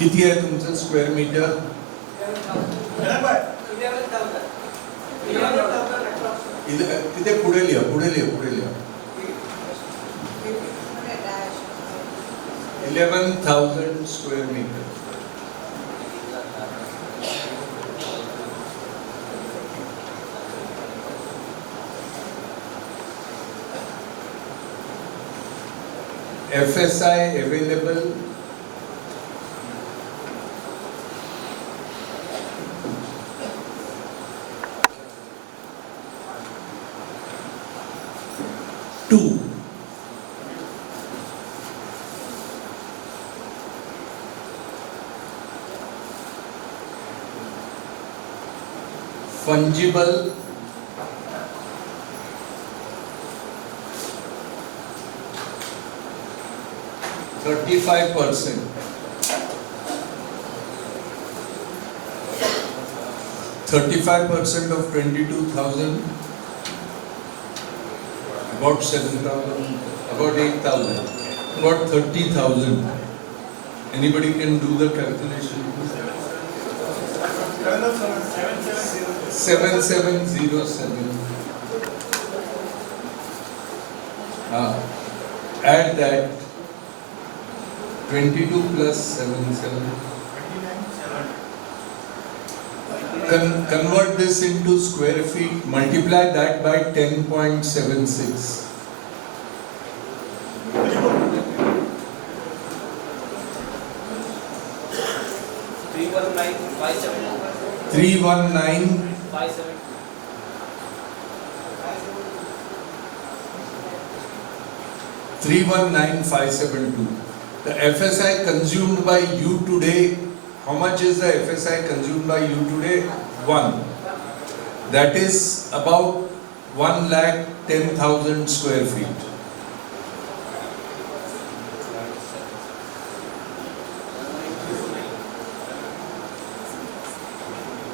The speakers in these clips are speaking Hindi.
किती आहे तुमचं स्क्वेअर मीटर? 11,000. तिथे पुढे लिहा, पुढे लिहा, पुढे लिहा. 11,000 square meter. FSI available. Two. Fungible. 35%. 35% of 22,000. About 7,000, about 8,000, about 30,000. Anybody can do the calculation? 7707. Add that 22 plus 77. Convert this into square feet, multiply that by 10.76. 319,572. The FSI consumed by you today, how much is the FSI consumed by you today? 1. That is about 1,10,000 square feet.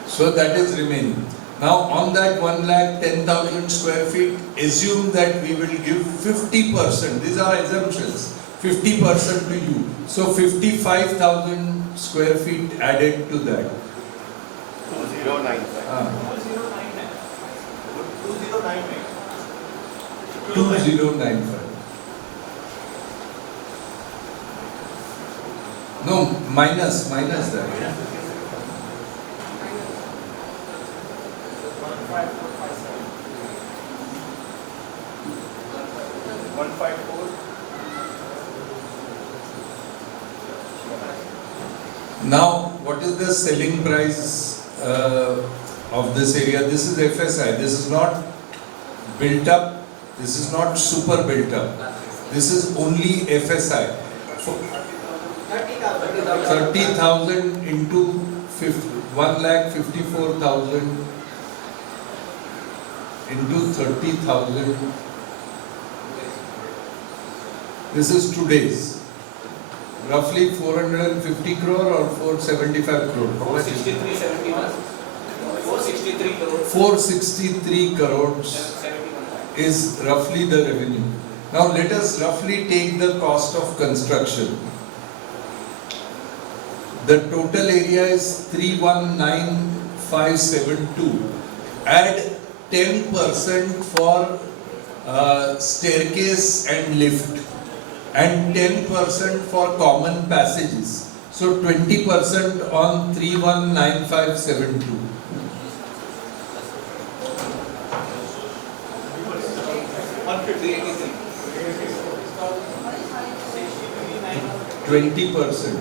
So that is remaining. Now on that 1,10,000 square feet, assume that we will give 50%. These are assumptions. 50% to you. So 55,000 square feet added to that. 2095. 2095. No, minus that. 154. Now, what is the selling price of this area? This is FSI. This is not built up. This is not super built up. This is only FSI. 30,000 into 1,54,000 into 30,000. This is today's. Roughly 450 crore or 475 crore? 463 crores is roughly the revenue. Now let us roughly take the cost of construction. The total area is 319,572. Add 10% for staircase and lift, and 10% for common passages. So 20% on 319,572. 20%.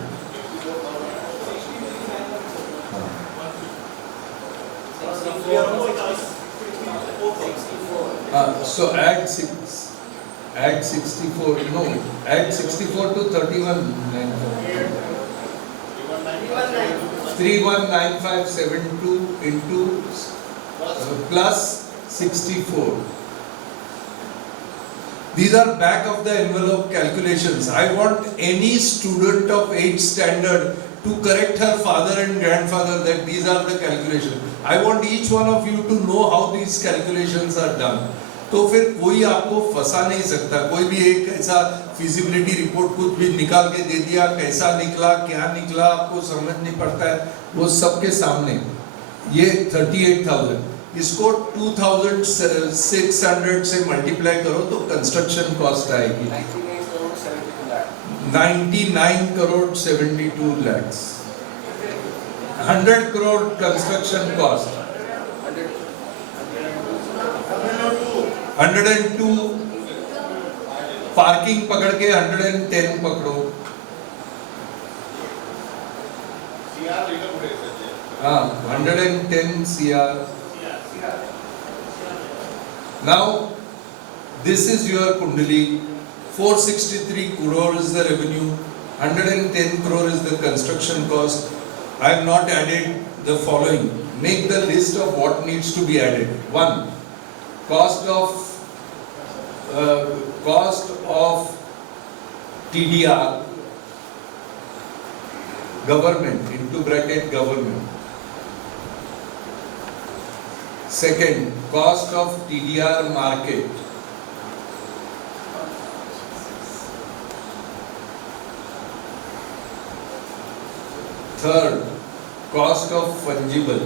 So add 64. No, add 64 to 31,952. 319572 into plus 64. These are back of the envelope calculations. I want any student of 8th standard to correct her father and grandfather that these are the calculations. I want each one of you to know how these calculations are done. तो फिर कोई आपको फंसा नहीं सकता। कोई भी एक ऐसा फिजिबिलिटी रिपोर्ट कुछ भी निकाल के दे दिया, कैसा निकला क्या निकला आपको समझ नहीं पड़ता है, वो सबके सामने। ये 38,000, इसको 2,600 से मल्टीप्लाई करो तो कंस्ट्रक्शन कॉस्ट आएगी 99 crore 72 lakhs। 100 crore construction cost, 102 parking पकड़ के 110 पकड़ो। हाँ 110 CR। Now this is your Kundali. 463 crore is the revenue, 110 crore is the construction cost. I have not added the following. Make the list of what needs to be added. 1. Cost of TDR, government, into bracket government. Second, cost of TDR market. Third, cost of fungible.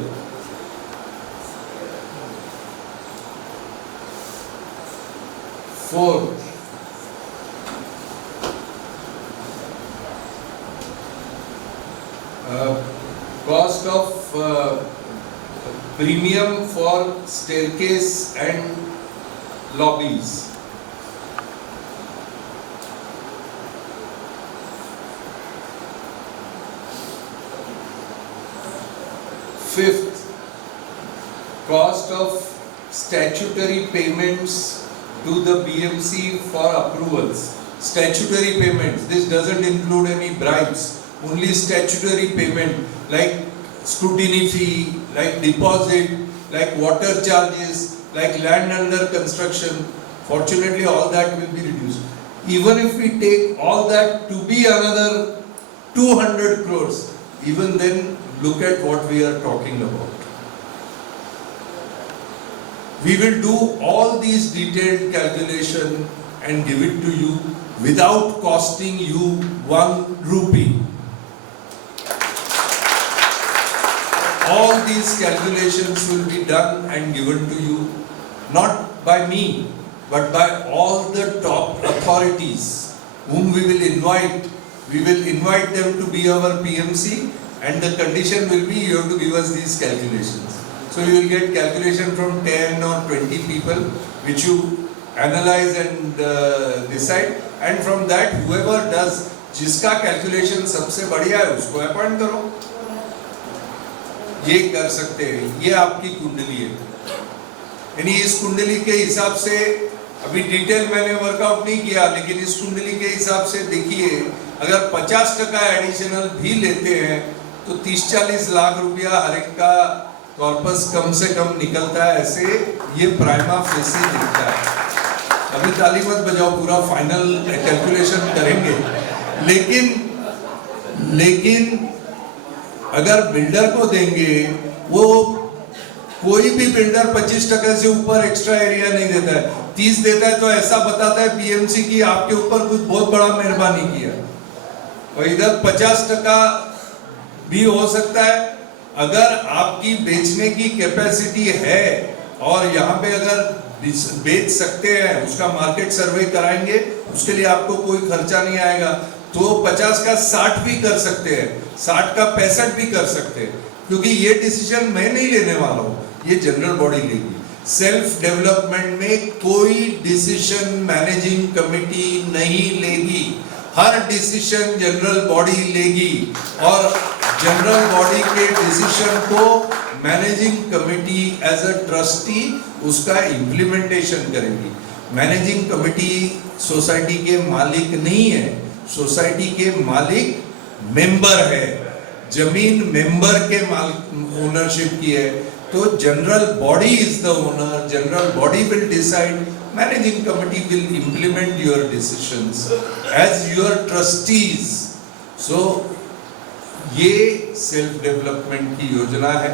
Fourth, cost of premium for staircase and lobbies. Fifth, cost of statutory payments to the BMC for approvals. Statutory payments, this doesn't include any bribes, only statutory payment like scrutiny fee, like deposit, like water charges, like land under construction. Fortunately, all that will be reduced. Even if we take all that to be another 200 crores, even then look at what we are talking about. We will do all these detailed calculation and give it to you without costing you 1 rupee. All these calculations will be done and given to you, not by me, but by all the top authorities whom we will invite. We will invite them to be our PMC, and the condition will be you have to give us these calculations. So you will get calculation from 10 or 20 people which you analyze and decide, and from that whoever does, जिसका calculation सबसे बढ़िया है उसको अपॉइंट करो। ये कर सकते हैं, ये आपकी कुंडली है। यानी इस कुंडली के हिसाब से अभी डिटेल मैंने वर्कआउट नहीं किया, लेकिन इस कुंडली के हिसाब से देखिए, अगर 50% एडिशनल भी लेते हैं तो 30-40 लाख रुपया हर एक का कॉर्पस कम से कम निकलता है। ऐसे ये प्राइमा फेसी दिखता है। अभी ताली मत बजाओ, पूरा फाइनल कैलकुलेशन करेंगे। लेकिन अगर बिल्डर को देंगे, वो कोई भी बिल्डर 25% से ऊपर एक्स्ट्रा एरिया नहीं देता है। 30 देता है तो ऐसा बताता है पीएमसी की आपके ऊपर कुछ बहुत बड़ा मेहरबानी किया। और इधर 50% भी हो सकता है। अगर आपकी बेचने की कैपेसिटी है और यहाँ पे अगर बेच सकते हैं, उसका मार्केट सर्वे कराएंगे, उसके लिए आपको कोई खर्चा नहीं आएगा, तो 50 का 60 भी कर सकते हैं, 60 का 65 भी कर सकते हैं, क्योंकि ये डिसीजन मैं नहीं लेने वाला हूँ, ये जनरल बॉडी लेगी। सेल्फ डेवलपमेंट में कोई डिसीजन मैनेजिंग कमेटी नहीं लेगी, हर डिसीजन जनरल बॉडी लेगी, और जनरल बॉडी के डिसीजन को managing committee as a trustee उसका इम्प्लीमेंटेशन करेगी। मैनेजिंग कमेटी सोसाइटी के मालिक नहीं है, सोसाइटी के मालिक मेंबर है, जमीन मेंबर के ओनरशिप की है, तो general body is the owner, general body will decide, managing committee will implement your decisions as your trustees. So ये सेल्फ डेवलपमेंट की योजना है,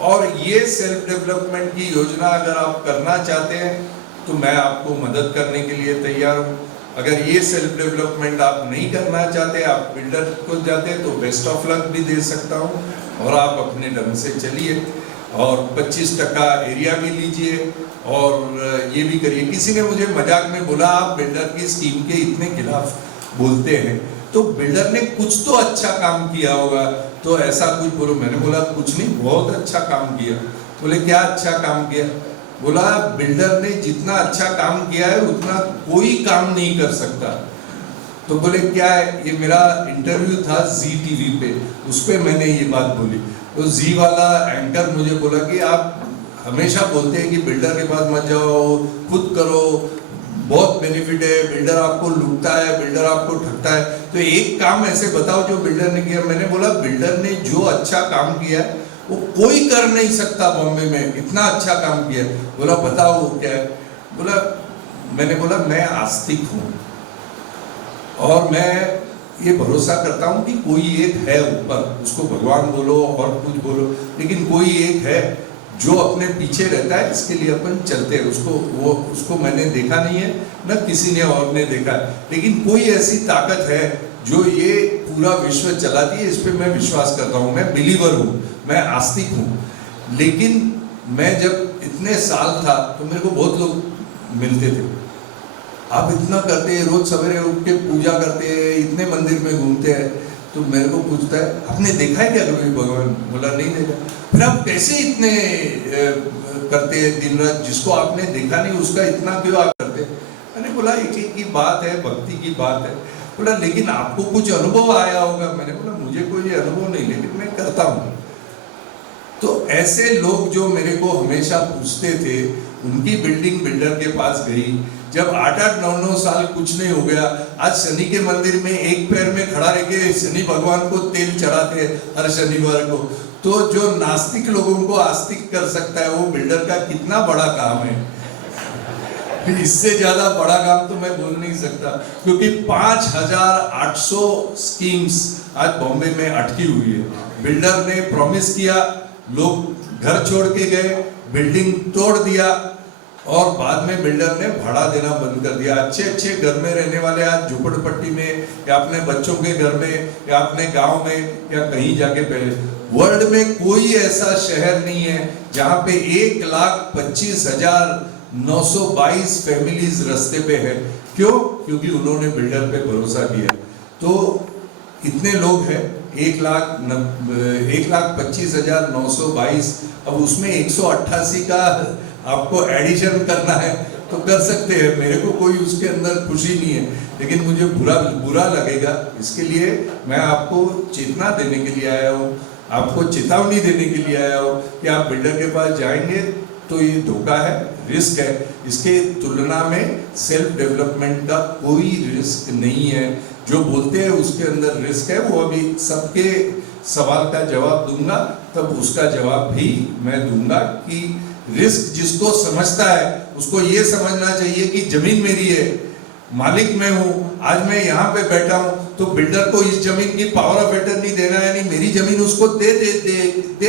और ये सेल्फ डेवलपमेंट की योजना अगर आप करना चाहते हैं तो मैं आपको मदद करने के लिए तैयार हूँ। अगर ये सेल्फ डेवलपमेंट आप नहीं करना चाहते, आप बिल्डर को जाते, तो बेस्ट ऑफ लक भी दे सकता हूँ और आप अपने ढंग से चलिए और 25% एरिया भी लीजिए और ये भी करिए। किसी ने मुझे मजाक में बोला आप बिल्डर की स्कीम के इतने खिलाफ बोलते हैं, तो बिल्डर ने कुछ तो अच्छा काम किया होगा, तो ऐसा कुछ बोलो। मैंने बोला कुछ नहीं, बहुत अच्छा काम किया। बोले क्या अच्छा काम किया? बोला बिल्डर ने जितना अच्छा काम किया है उतना कोई काम नहीं कर सकता। तो बोले क्या है? ये मेरा इंटरव्यू था जी टीवी पे, उस पे मैंने ये बात बोली। तो जी वाला एंकर मुझे बोला कि आप हमेशा बोलते हैं कि बिल्डर के पास मत जाओ, खुद करो, बहुत बेनिफिट है, बिल्डर आपको लूटता है, बिल्डर आपको ठगता है, तो एक काम ऐसे बताओ जो बिल्डर ने किया। मैंने बोला बिल्डर ने जो अच्छा काम किया है वो कोई कर नहीं सकता बॉम्बे में, इतना अच्छा काम किया। बोला बताओ वो क्या है? बोला, मैंने बोला मैं आस्तिक हूँ और मैं ये भरोसा करता हूँ कि कोई एक है ऊपर, उसको भगवान बोलो और कुछ बोलो, लेकिन कोई एक है जो अपने पीछे रहता है, इसके लिए अपन चलते हैं। उसको मैंने देखा नहीं है, न किसी ने और ने देखा है, लेकिन कोई ऐसी ताकत है जो ये पूरा विश्व चलाती है। इस पे मैं विश्वास करता हूँ, मैं बिलीवर हूँ, मैं आस्तिक हूँ। लेकिन मैं जब इतने साल था तो मेरे को बहुत लोग मिलते थे, आप इतना करते हैं, रोज सवेरे उठ के पूजा करते हैं, इतने मंदिर में घूमते हैं, तो मेरे को पूछता है आपने देखा है क्या कभी भगवान? बोला नहीं देखा। फिर आप कैसे इतने करते हैं दिन रात? जिसको आपने देखा नहीं उसका इतना क्यों आप करते? मैंने बोला एक एक की बात है, भक्ति की बात है। बोला लेकिन आपको कुछ अनुभव आया होगा। मैंने बोला मुझे कोई अनुभव नहीं, लेकिन मैं करता हूँ। तो ऐसे लोग जो मेरे को हमेशा पूछते थे, उनकी बिल्डिंग बिल्डर के पास गई। जब 8-8, 9-9 साल कुछ नहीं हो गया, आज शनि के मंदिर में एक पैर में खड़ा रह के शनि भगवान को तेल चढ़ाते हर शनिवार को। तो जो नास्तिक लोगों को आस्तिक कर सकता है, वो बिल्डर का कितना बड़ा काम है। इससे ज्यादा बड़ा काम तो मैं बोल नहीं सकता, क्योंकि 5800 स्कीम्स आज बॉम्बे में अटकी हुई है। बिल्डर ने प्रॉमिस किया, लोग घर छोड़ के गए, बिल्डिंग तोड़ दिया और बाद में बिल्डर ने भाड़ा देना बंद कर दिया। अच्छे अच्छे घर में रहने वाले आज झोपड़पट्टी में या अपने बच्चों के घर में या अपने गांव में या कहीं जाके पहले। वर्ल्ड में कोई ऐसा शहर नहीं है जहां पे 1,25,922 फैमिलीज रास्ते पे है। क्यों? क्योंकि उन्होंने बिल्डर पे भरोसा किया। तो इतने लोग हैं, 1,25,922। अब उसमें 188 का आपको एडिशन करना है तो कर सकते हैं, मेरे को कोई उसके अंदर खुशी नहीं है, लेकिन मुझे बुरा लगेगा। इसके लिए मैं आपको चेतना देने के लिए आया हूँ, आपको चेतावनी देने के लिए आया हूँ कि आप बिल्डर के पास जाएंगे तो ये धोखा है, रिस्क है। इसके तुलना में सेल्फ डेवलपमेंट का कोई रिस्क नहीं है। जो बोलते हैं उसके अंदर रिस्क है, वो अभी सबके सवाल का जवाब दूंगा, तब उसका जवाब भी मैं दूंगा कि रिस्क जिसको समझता है उसको ये समझना चाहिए कि जमीन मेरी है, मालिक मैं हूँ। आज मैं यहाँ पे बैठा हूँ तो बिल्डर को इस जमीन की पावर ऑफ अटर्नी देना है, नहीं मेरी जमीन उसको दे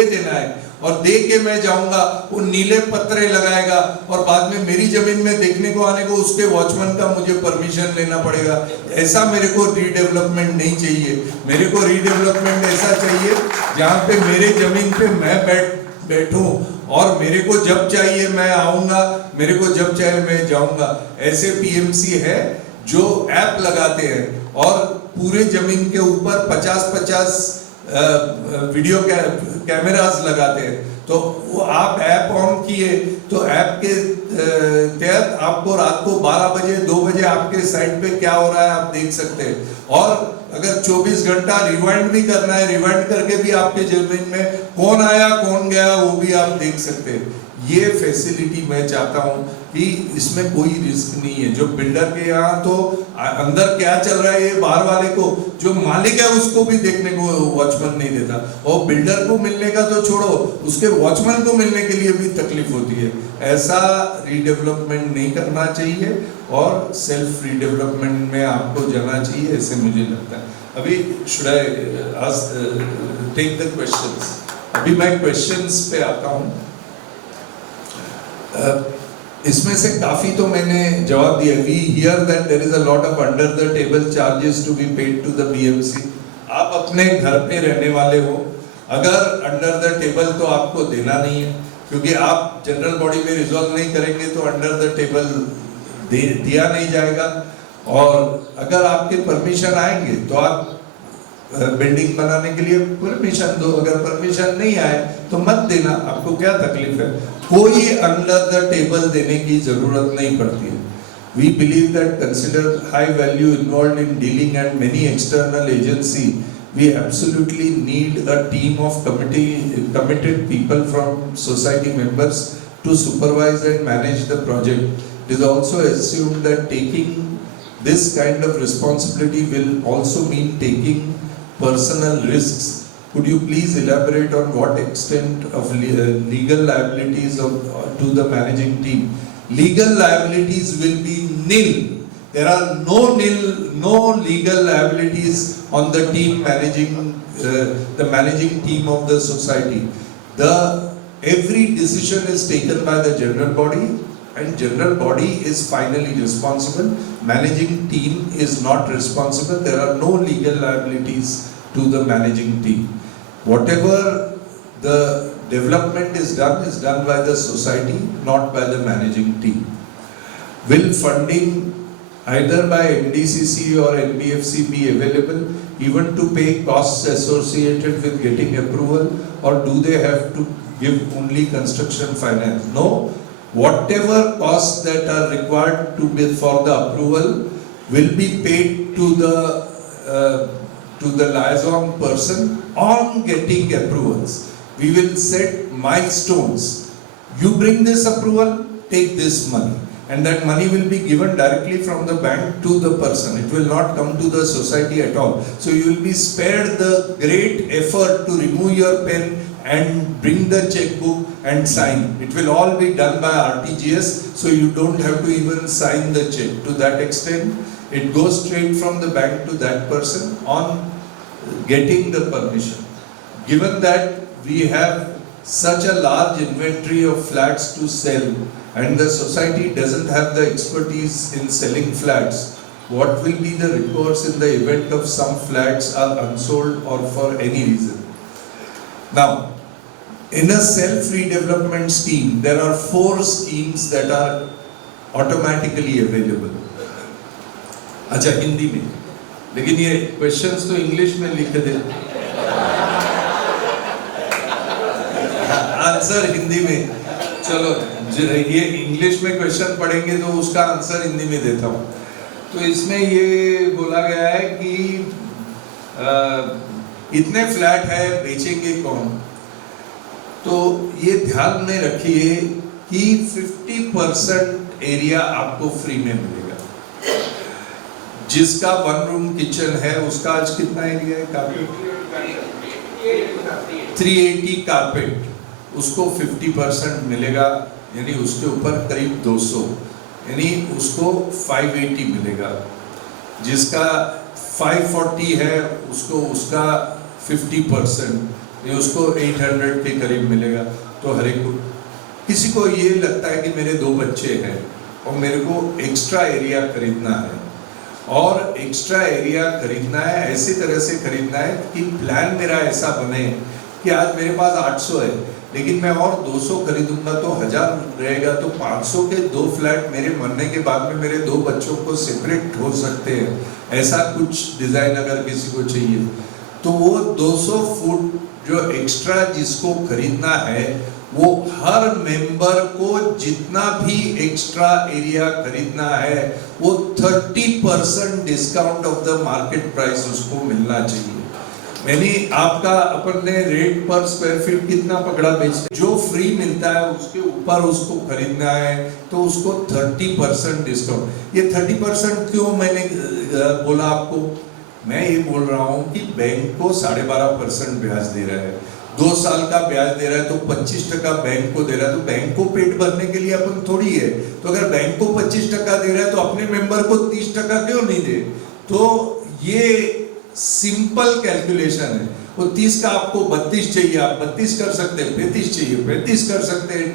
देना है। और दे के मैं जाऊंगा, वो नीले पत्रे लगाएगा और बाद में मेरी जमीन में देखने को आने को उसके वॉचमैन का मुझे परमिशन लेना पड़ेगा। ऐसा मेरे को रीडेवलपमेंट नहीं चाहिए। मेरे को रीडेवलपमेंट ऐसा चाहिए जहाँ पे मेरे जमीन पे मैं बैठूं और मेरे को जब चाहिए मैं आऊंगा, मेरे को जब चाहे मैं जाऊंगा। ऐसे पीएमसी है जो ऐप लगाते हैं और पूरे जमीन के ऊपर 50-50 वीडियो कैमरास लगाते हैं। तो वो आप ऐप ऑन किए तो ऐप के तहत आपको रात को 12 बजे 2 बजे आपके साइट पे क्या हो रहा है आप देख सकते हैं। और अगर 24 घंटा रिवाइंड भी करना है, रिवाइंड करके भी आपके जमीन में कौन आया कौन गया वो भी आप देख सकते हैं। ये फैसिलिटी मैं चाहता हूँ कि इसमें कोई रिस्क नहीं है। जो बिल्डर के यहाँ तो अंदर क्या चल रहा है ये बाहर वाले को, जो मालिक है उसको भी देखने को वॉचमैन नहीं देता। और बिल्डर को मिलने का तो छोड़ो, उसके वॉचमैन को मिलने के लिए भी तकलीफ होती है। ऐसा रीडेवलपमेंट नहीं करना चाहिए और सेल्फ रीडेवलपमेंट में आपको जाना चाहिए, ऐसे मुझे लगता है। अभी should I take the questions? अभी मैं क्वेश्चंस पे आता हूँ। इसमें से काफी तो मैंने जवाब दिया. We hear that there is a lot of under the table charges to be paid to the BMC. आप अपने घर पे रहने वाले हो, अगर अंडर द टेबल तो आपको देना नहीं है, क्योंकि आप जनरल बॉडी में रिजॉल्व नहीं करेंगे तो अंडर द टेबल दिया नहीं जाएगा. और अगर आपके परमिशन आएंगे तो आप बिल्डिंग बनाने के लिए परमिशन दो, अगर परमिशन नहीं आए तो मत देना, आपको क्या तकलीफ है. कोई अंडर द टेबल देने की जरूरत नहीं पड़ती है. We believe that consider high value involved in dealing and many external agency, we absolutely need a team of committed people from society members to supervise and manage the project. It is also assumed that taking this kind of responsibility will also mean taking personal risks. Could you please elaborate on what extent of legal liabilities to the managing team? Legal liabilities will be nil. There are no legal liabilities on the team managing the managing team of the society. Every decision is taken by the general body, and general body is finally responsible. Managing team is not responsible. There are no legal liabilities to the managing team. Whatever the development is done by the society, not by the managing team. Will funding either by MDCC or NBFC be available even to pay costs associated with getting approval, or do they have to give only construction finance? No, whatever costs that are required to be for the approval will be paid to the liaison person on getting approvals. We will set milestones. You bring this approval, take this money, and that money will be given directly from the bank to the person. It will not come to the society at all. So you will be spared the great effort to remove your pen and bring the checkbook and sign. It will all be done by RTGS, so you don't have to even sign the check. To that extent, it goes straight from the bank to that person on getting the permission. Given that we have such a large inventory of flats to sell, and the society doesn't have the expertise in selling flats, what will be the recourse in the event of some flats are unsold or for any reason? Now, in a self-redevelopment scheme, there are 4 schemes that are automatically available. अच्छा, हिंदी में, लेकिन ये क्वेश्चंस तो इंग्लिश में लिख दे. आंसर हिंदी में. चलो, ये इंग्लिश में क्वेश्चन पढ़ेंगे तो उसका आंसर हिंदी में देता हूँ. तो इसमें ये बोला गया है कि इतने फ्लैट है, बेचेंगे कौन? तो ये ध्यान में रखिए कि 50% एरिया आपको फ्री में मिलेगा. जिसका 1 रूम किचन है उसका आज कितना एरिया है? कारपेट 380 कारपेट, उसको 50% मिलेगा, यानी उसके ऊपर करीब 200, यानी उसको 580 मिलेगा. जिसका 540 है उसको उसका 50%, ये उसको 800 के करीब मिलेगा. तो हर एक को, किसी को ये लगता है कि मेरे 2 बच्चे हैं और मेरे को एक्स्ट्रा एरिया खरीदना है, और एक्स्ट्रा एरिया खरीदना है ऐसी तरह से खरीदना है कि प्लान मेरा ऐसा बने कि आज मेरे पास 800 है, लेकिन मैं और 200 खरीदूंगा तो 1000 रहेगा, तो 500 के 2 फ्लैट मेरे मरने के बाद में मेरे 2 बच्चों को सेपरेट हो सकते हैं. ऐसा कुछ डिजाइन अगर किसी को चाहिए तो वो 200 फुट जो एक्स्ट्रा जिसको खरीदना है, वो हर मेंबर को जितना भी एक्स्ट्रा एरिया खरीदना है वो 30% discount of the market price उसको मिलना चाहिए. यानी आपका अपन ने रेट पर स्क्वायर फीट कितना पकड़ा बेचते, जो फ्री मिलता है उसके ऊपर उसको खरीदना है तो उसको 30% डिस्काउंट. ये 30% क्यों मैंने बोला आपको? मैं ये बोल रहा हूँ कि बैंक को 12.5% ब्याज दे रहा है, 2 साल का ब्याज दे रहा है, तो 25% बैंक को दे रहा है. तो बैंक को पेट भरने के लिए अपन थोड़ी है, तो अगर बैंक को 25% दे रहा है तो अपने मेंबर को 30% क्यों नहीं दे? तो ये सिंपल कैलकुलेशन है. वो 30 का आपको 32 चाहिए, आप 32 कर सकते हैं, 35 चाहिए 35 कर सकते हैं,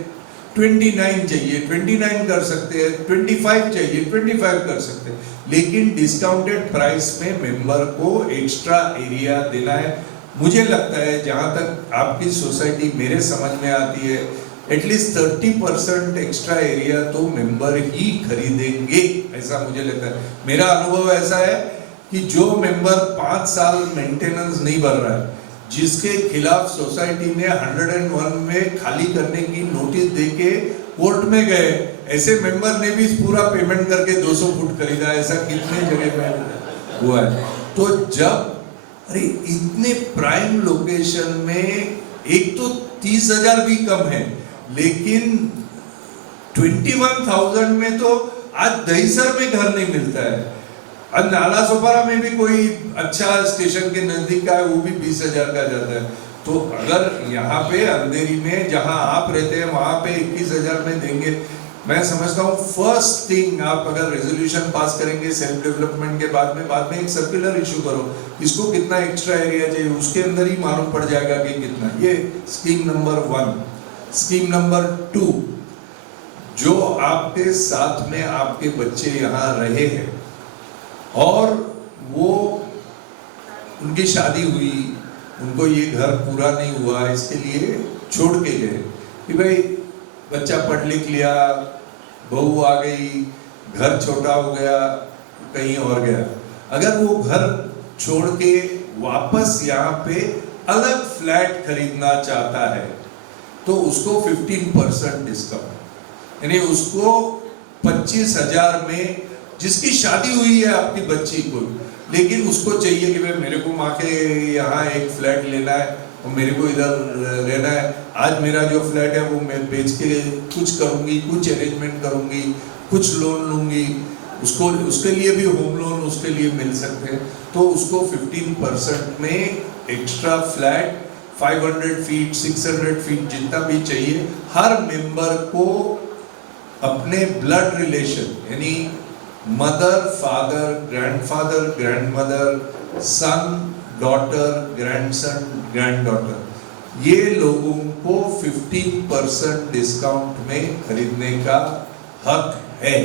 29 चाहिए 29 कर सकते हैं, 25 चाहिए 25 कर सकते हैं, लेकिन डिस्काउंटेड प्राइस में मेंबर को एक्स्ट्रा एरिया देना है। मुझे लगता है जहां तक आपकी सोसाइटी मेरे समझ में आती है, एटलीस्ट 30% एक्स्ट्रा एरिया तो मेंबर ही खरीदेंगे, ऐसा मुझे लगता है। मेरा अनुभव ऐसा है कि जो मेंबर 5 साल मेंटेनेंस नहीं भर रहा है, जिसके खिलाफ सोसाइटी ने 101 में खाली करने की नोटिस देके कोर्ट में गए, ऐसे मेंबर ने भी पूरा पेमेंट करके 200 फुट खरीदा, ऐसा कितने जगह में हुआ है। तो जब अरे इतने प्राइम लोकेशन में एक तो 30,000 भी कम है, लेकिन 21,000 में तो आज दहीसर में घर नहीं मिलता है, और नाला सोपारा में भी कोई अच्छा स्टेशन के नजदीक का है, वो भी 20,000 का जाता है। तो अगर यहाँ पे अंधेरी में जहाँ आप रहते हैं वहां पे 21,000 में देंगे, मैं समझता हूँ फर्स्ट थिंग आप अगर रेजोल्यूशन पास करेंगे सेल्फ डेवलपमेंट के बाद में एक सर्कुलर इशू करो, इसको कितना एक्स्ट्रा एरिया चाहिए, उसके अंदर ही मालूम पड़ जाएगा कि कितना। ये स्कीम नंबर 1। स्कीम नंबर 2, जो आपके साथ में आपके बच्चे यहाँ रहे हैं और वो उनकी शादी हुई, उनको ये घर पूरा नहीं हुआ, इसके लिए छोड़ के गए कि भाई बच्चा पढ़ लिख लिया, बहू आ गई, घर छोटा हो गया, कहीं और गया, अगर वो घर छोड़ के वापस यहाँ पे अलग फ्लैट खरीदना चाहता है तो उसको 15% डिस्काउंट, यानी उसको 25,000 में, जिसकी शादी हुई है आपकी बच्ची को, लेकिन उसको चाहिए कि भाई मेरे को माँ के यहाँ एक फ्लैट लेना है और मेरे को इधर रहना है, आज मेरा जो फ्लैट है वो मैं बेच के कुछ करूँगी, कुछ अरेंजमेंट करूँगी, कुछ लोन लूँगी, उसको उसके लिए भी होम लोन उसके लिए मिल सकते हैं, तो उसको 15% में एक्स्ट्रा फ्लैट 500 फीट 600 फीट जितना भी चाहिए, हर मेंबर को अपने ब्लड रिलेशन यानी mother father grandfather grandmother son daughter grandson granddaughter, ये लोगों को 15% डिस्काउंट में खरीदने का हक है।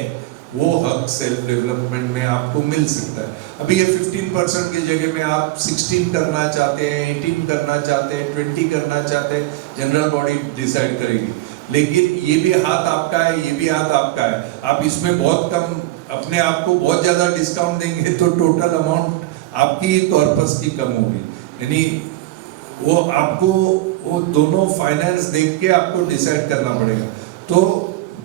वो हक सेल्फ डेवलपमेंट में आपको मिल सकता है। अभी ये 15% की जगह में आप 16 करना चाहते हैं, 18 करना चाहते हैं, 20 करना चाहते हैं, जनरल बॉडी डिसाइड करेगी, लेकिन ये भी हाथ आपका है, ये भी हाथ आपका है। आप इसमें बहुत कम अपने आप को बहुत ज्यादा डिस्काउंट देंगे तो टोटल अमाउंट आपकी कॉर्पस की कम होगी, यानी वो आपको वो दोनों फाइनेंस देख के आपको डिसाइड करना पड़ेगा। तो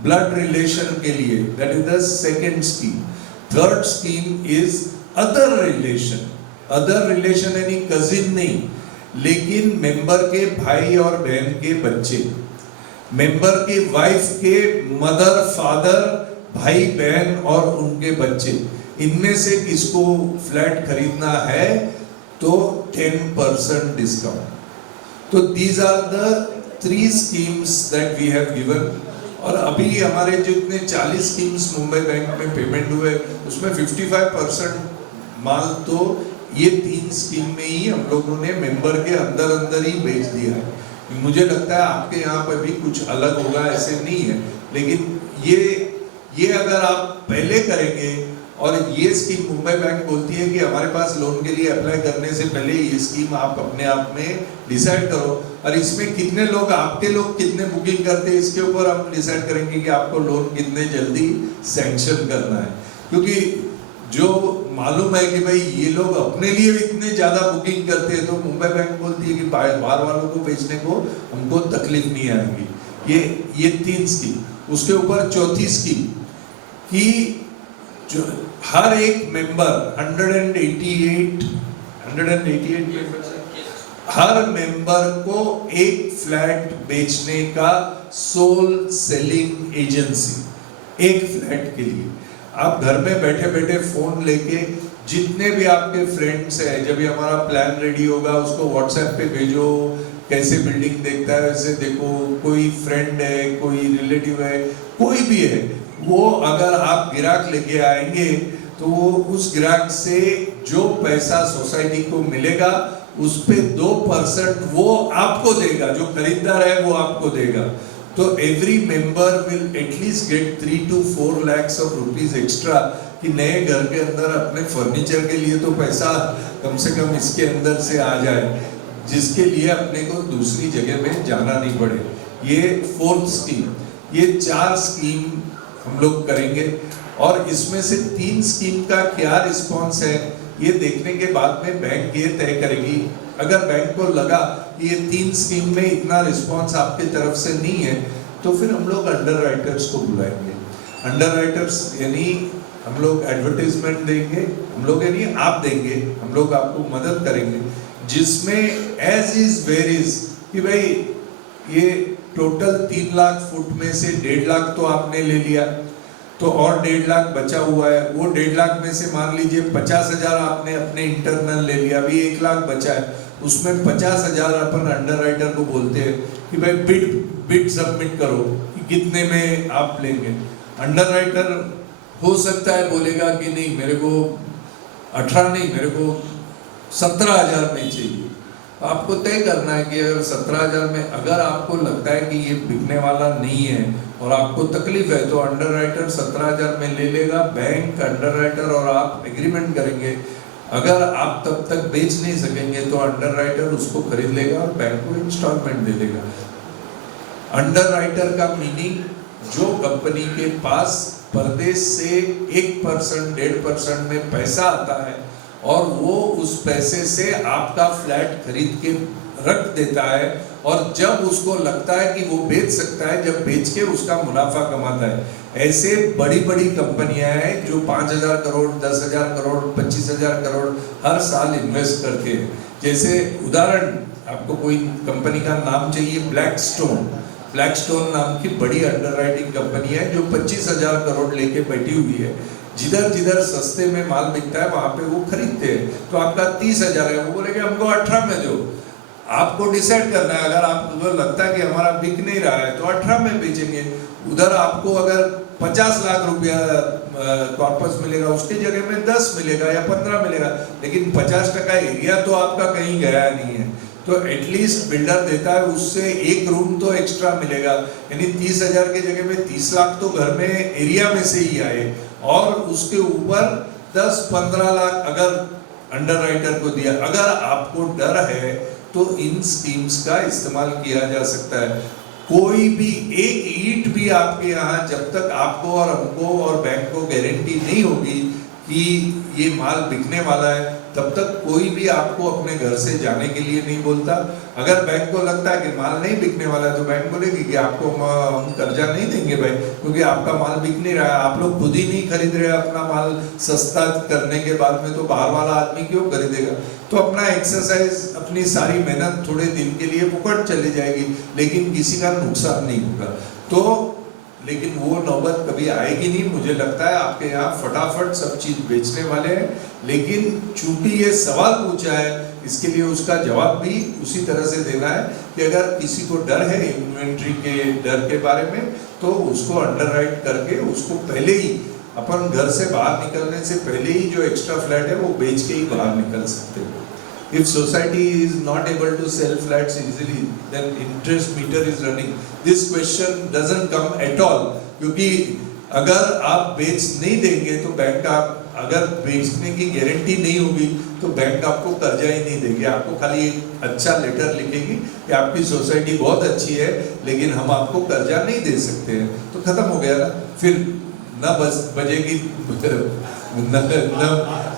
ब्लड रिलेशन के लिए that is the second scheme. Third scheme is other relation. Other relation यानी कजिन नहीं, लेकिन मेंबर के भाई और बहन के बच्चे, मेंबर के वाइफ के मदर फादर भाई बहन और उनके बच्चे, इनमें से किसको फ्लैट खरीदना है तो 10% डिस्काउंट। तो these are the 3 schemes that we have given. और अभी हमारे जो इतने 40 स्कीम्स मुंबई बैंक में पेमेंट हुए उसमें 55% माल तो ये 3 स्कीम में ही हम लोगों ने मेंबर के अंदर अंदर ही बेच दिया है। मुझे लगता है आपके यहाँ पर भी कुछ अलग होगा, ऐसे नहीं है, लेकिन ये अगर आप पहले करेंगे, और ये स्कीम मुंबई बैंक बोलती है कि हमारे पास लोन के लिए अप्लाई करने से पहले ये स्कीम आप अपने आप में डिसाइड करो, और इसमें कितने लोग आपके लोग कितने बुकिंग करते हैं इसके ऊपर हम डिसाइड करेंगे कि आपको लोन कितने जल्दी सैंक्शन करना है। क्योंकि जो मालूम है कि भाई ये लोग अपने लिए भी इतने ज्यादा बुकिंग करते हैं, तो मुंबई बैंक बोलती है कि बाहर वालों को बेचने को हमको तकलीफ नहीं आएगी। ये 3 स्कीम। उसके ऊपर चौथी स्कीम कि जो हर एक मेंबर 188 मेंबर्स, हर मेंबर को एक फ्लैट बेचने का सोल सेलिंग एजेंसी, एक फ्लैट के लिए आप घर में बैठे बैठे फोन लेके जितने भी आपके फ्रेंड्स हैं, जब ये हमारा प्लान रेडी होगा उसको व्हाट्सएप पे भेजो, कैसे बिल्डिंग देखता है वैसे देखो, कोई फ्रेंड है, कोई रिलेटिव है, कोई भी है, वो अगर आप गिराक लेके आएंगे तो वो उस गिराक से जो पैसा सोसाइटी को मिलेगा उस पे 2% वो आपको देगा, जो खरीदार है वो आपको देगा। तो every member will at least get 3 to 4 lakhs of rupees extra कि नए घर के अंदर अपने फर्नीचर के लिए तो पैसा कम से कम इसके अंदर से आ जाए, जिसके लिए अपने को दूसरी जगह में जाना नहीं पड़े। ये 4th स्कीम, ये 4 स्कीम हम लोग करेंगे और इसमें से 3 स्कीम का क्या रिस्पॉन्स है ये देखने के बाद में बैंक ये तय करेगी। अगर बैंक को लगा कि ये 3 स्कीम में इतना रिस्पॉन्स आपके तरफ से नहीं है तो फिर हम लोग अंडर राइटर्स को बुलाएंगे। अंडर राइटर्स यानी हम लोग एडवर्टाइजमेंट देंगे, हम लोग यानी आप देंगे, हम लोग आपको मदद करेंगे, जिसमें एज इज वेर इज कि भाई ये टोटल 3 लाख फुट में से 1.5 लाख तो आपने ले लिया, तो और 1.5 लाख बचा हुआ है, वो 1.5 लाख में से मान लीजिए 50,000 आपने अपने इंटरनल ले लिया, अभी 1 लाख बचा है, उसमें 50,000 अपन अंडर राइटर को बोलते हैं कि भाई बिड सबमिट करो कि कितने में आप लेंगे। अंडर राइटर हो सकता है बोलेगा कि नहीं मेरे को 18 नहीं, मेरे को 17,000 में चाहिए। आपको तय करना है कि अगर 17,000 में अगर आपको लगता है कि ये बिकने वाला नहीं है और आपको तकलीफ है तो अंडर राइटर 17,000 में ले लेगा, बैंक अंडर राइटर और आप एग्रीमेंट करेंगे। अगर आप तब तक बेच नहीं सकेंगे तो अंडर राइटर उसको खरीद लेगा और बैंक को इंस्टॉलमेंट दे देगा। अंडर राइटर का मीनिंग जो कंपनी के पास परदेश से 1% 1.5% में पैसा आता है और वो उस पैसे से आपका फ्लैट खरीद के रख देता है और जब उसको लगता है कि वो बेच सकता है, जब बेच के उसका मुनाफा कमाता है। ऐसे बड़ी बड़ी कंपनियां हैं जो 5,000 करोड़ 10,000 करोड़ 25,000 करोड़ हर साल इन्वेस्ट करके, जैसे उदाहरण आपको कोई कंपनी का नाम चाहिए, ब्लैकस्टोन नाम की बड़ी अंडरराइटिंग कंपनी है जो 25,000 करोड़ लेके बैठी हुई है। जिधर जिधर सस्ते में माल बिकता है वहां पे वो खरीदते हैं। तो आपका 30,000 है, वो बोलेंगे हमको 18 में दो। आपको डिसाइड करना है, अगर आपको लगता है कि हमारा बिक नहीं रहा है तो 18 में बेचेंगे। उधर आपको अगर 50 लाख रुपया कॉर्पस मिलेगा, उसकी जगह में 10 मिलेगा या 15 मिलेगा, लेकिन 50% एरिया तो आपका कहीं गया नहीं है। तो एटलीस्ट बिल्डर देता है उससे 1 रूम तो एक्स्ट्रा मिलेगा, यानी 30,000 की जगह में 30 लाख तो घर में एरिया में से ही आए और उसके ऊपर 10-15 लाख अगर अंडर राइटर को दिया। अगर आपको डर है तो इन स्कीम्स का इस्तेमाल किया जा सकता है। कोई भी एक ईंट भी आपके यहाँ जब तक आपको और हमको और बैंक को गारंटी नहीं होगी कि ये माल बिकने वाला है, तब तक कोई भी आपको अपने घर से जाने के लिए नहीं बोलता। अगर बैंक को लगता है कि माल नहीं बिकने वाला है तो बैंक बोलेगी कि आपको हम कर्जा नहीं देंगे भाई, क्योंकि आपका माल बिक नहीं रहा है, आप लोग खुद ही नहीं खरीद रहे अपना माल सस्ता करने के बाद में, तो बाहर वाला आदमी क्यों खरीदेगा। तो अपना एक्सरसाइज, अपनी सारी मेहनत थोड़े दिन के लिए फुकट चली जाएगी, लेकिन किसी का नुकसान नहीं होगा। तो लेकिन वो नौबत कभी आएगी नहीं। मुझे लगता है आपके यहाँ फटाफट सब चीज बेचने वाले हैं, लेकिन चूंकि ये सवाल पूछा है इसके लिए उसका जवाब भी उसी तरह से देना है कि अगर किसी को डर है इन्वेंट्री के डर के बारे में तो उसको अंडरराइट करके उसको पहले ही अपन घर से बाहर निकलने से पहले ही जो एक्स्ट्रा फ्लैट है वो बेच के ही बाहर निकल सकते हैं। If society is not able to sell flats easily, then interest meter is running. This question doesn't come at all, क्योंकि अगर आप बेच नहीं देंगे तो बैंक आप, अगर बेचने की गारंटी नहीं होगी तो बैंक आपको कर्जा ही नहीं देगी। आपको खाली एक अच्छा लेटर लिखेगी कि आपकी सोसाइटी बहुत अच्छी है लेकिन हम आपको कर्जा नहीं दे सकते हैं, तो खत्म हो गया ना। फिर न बजेगी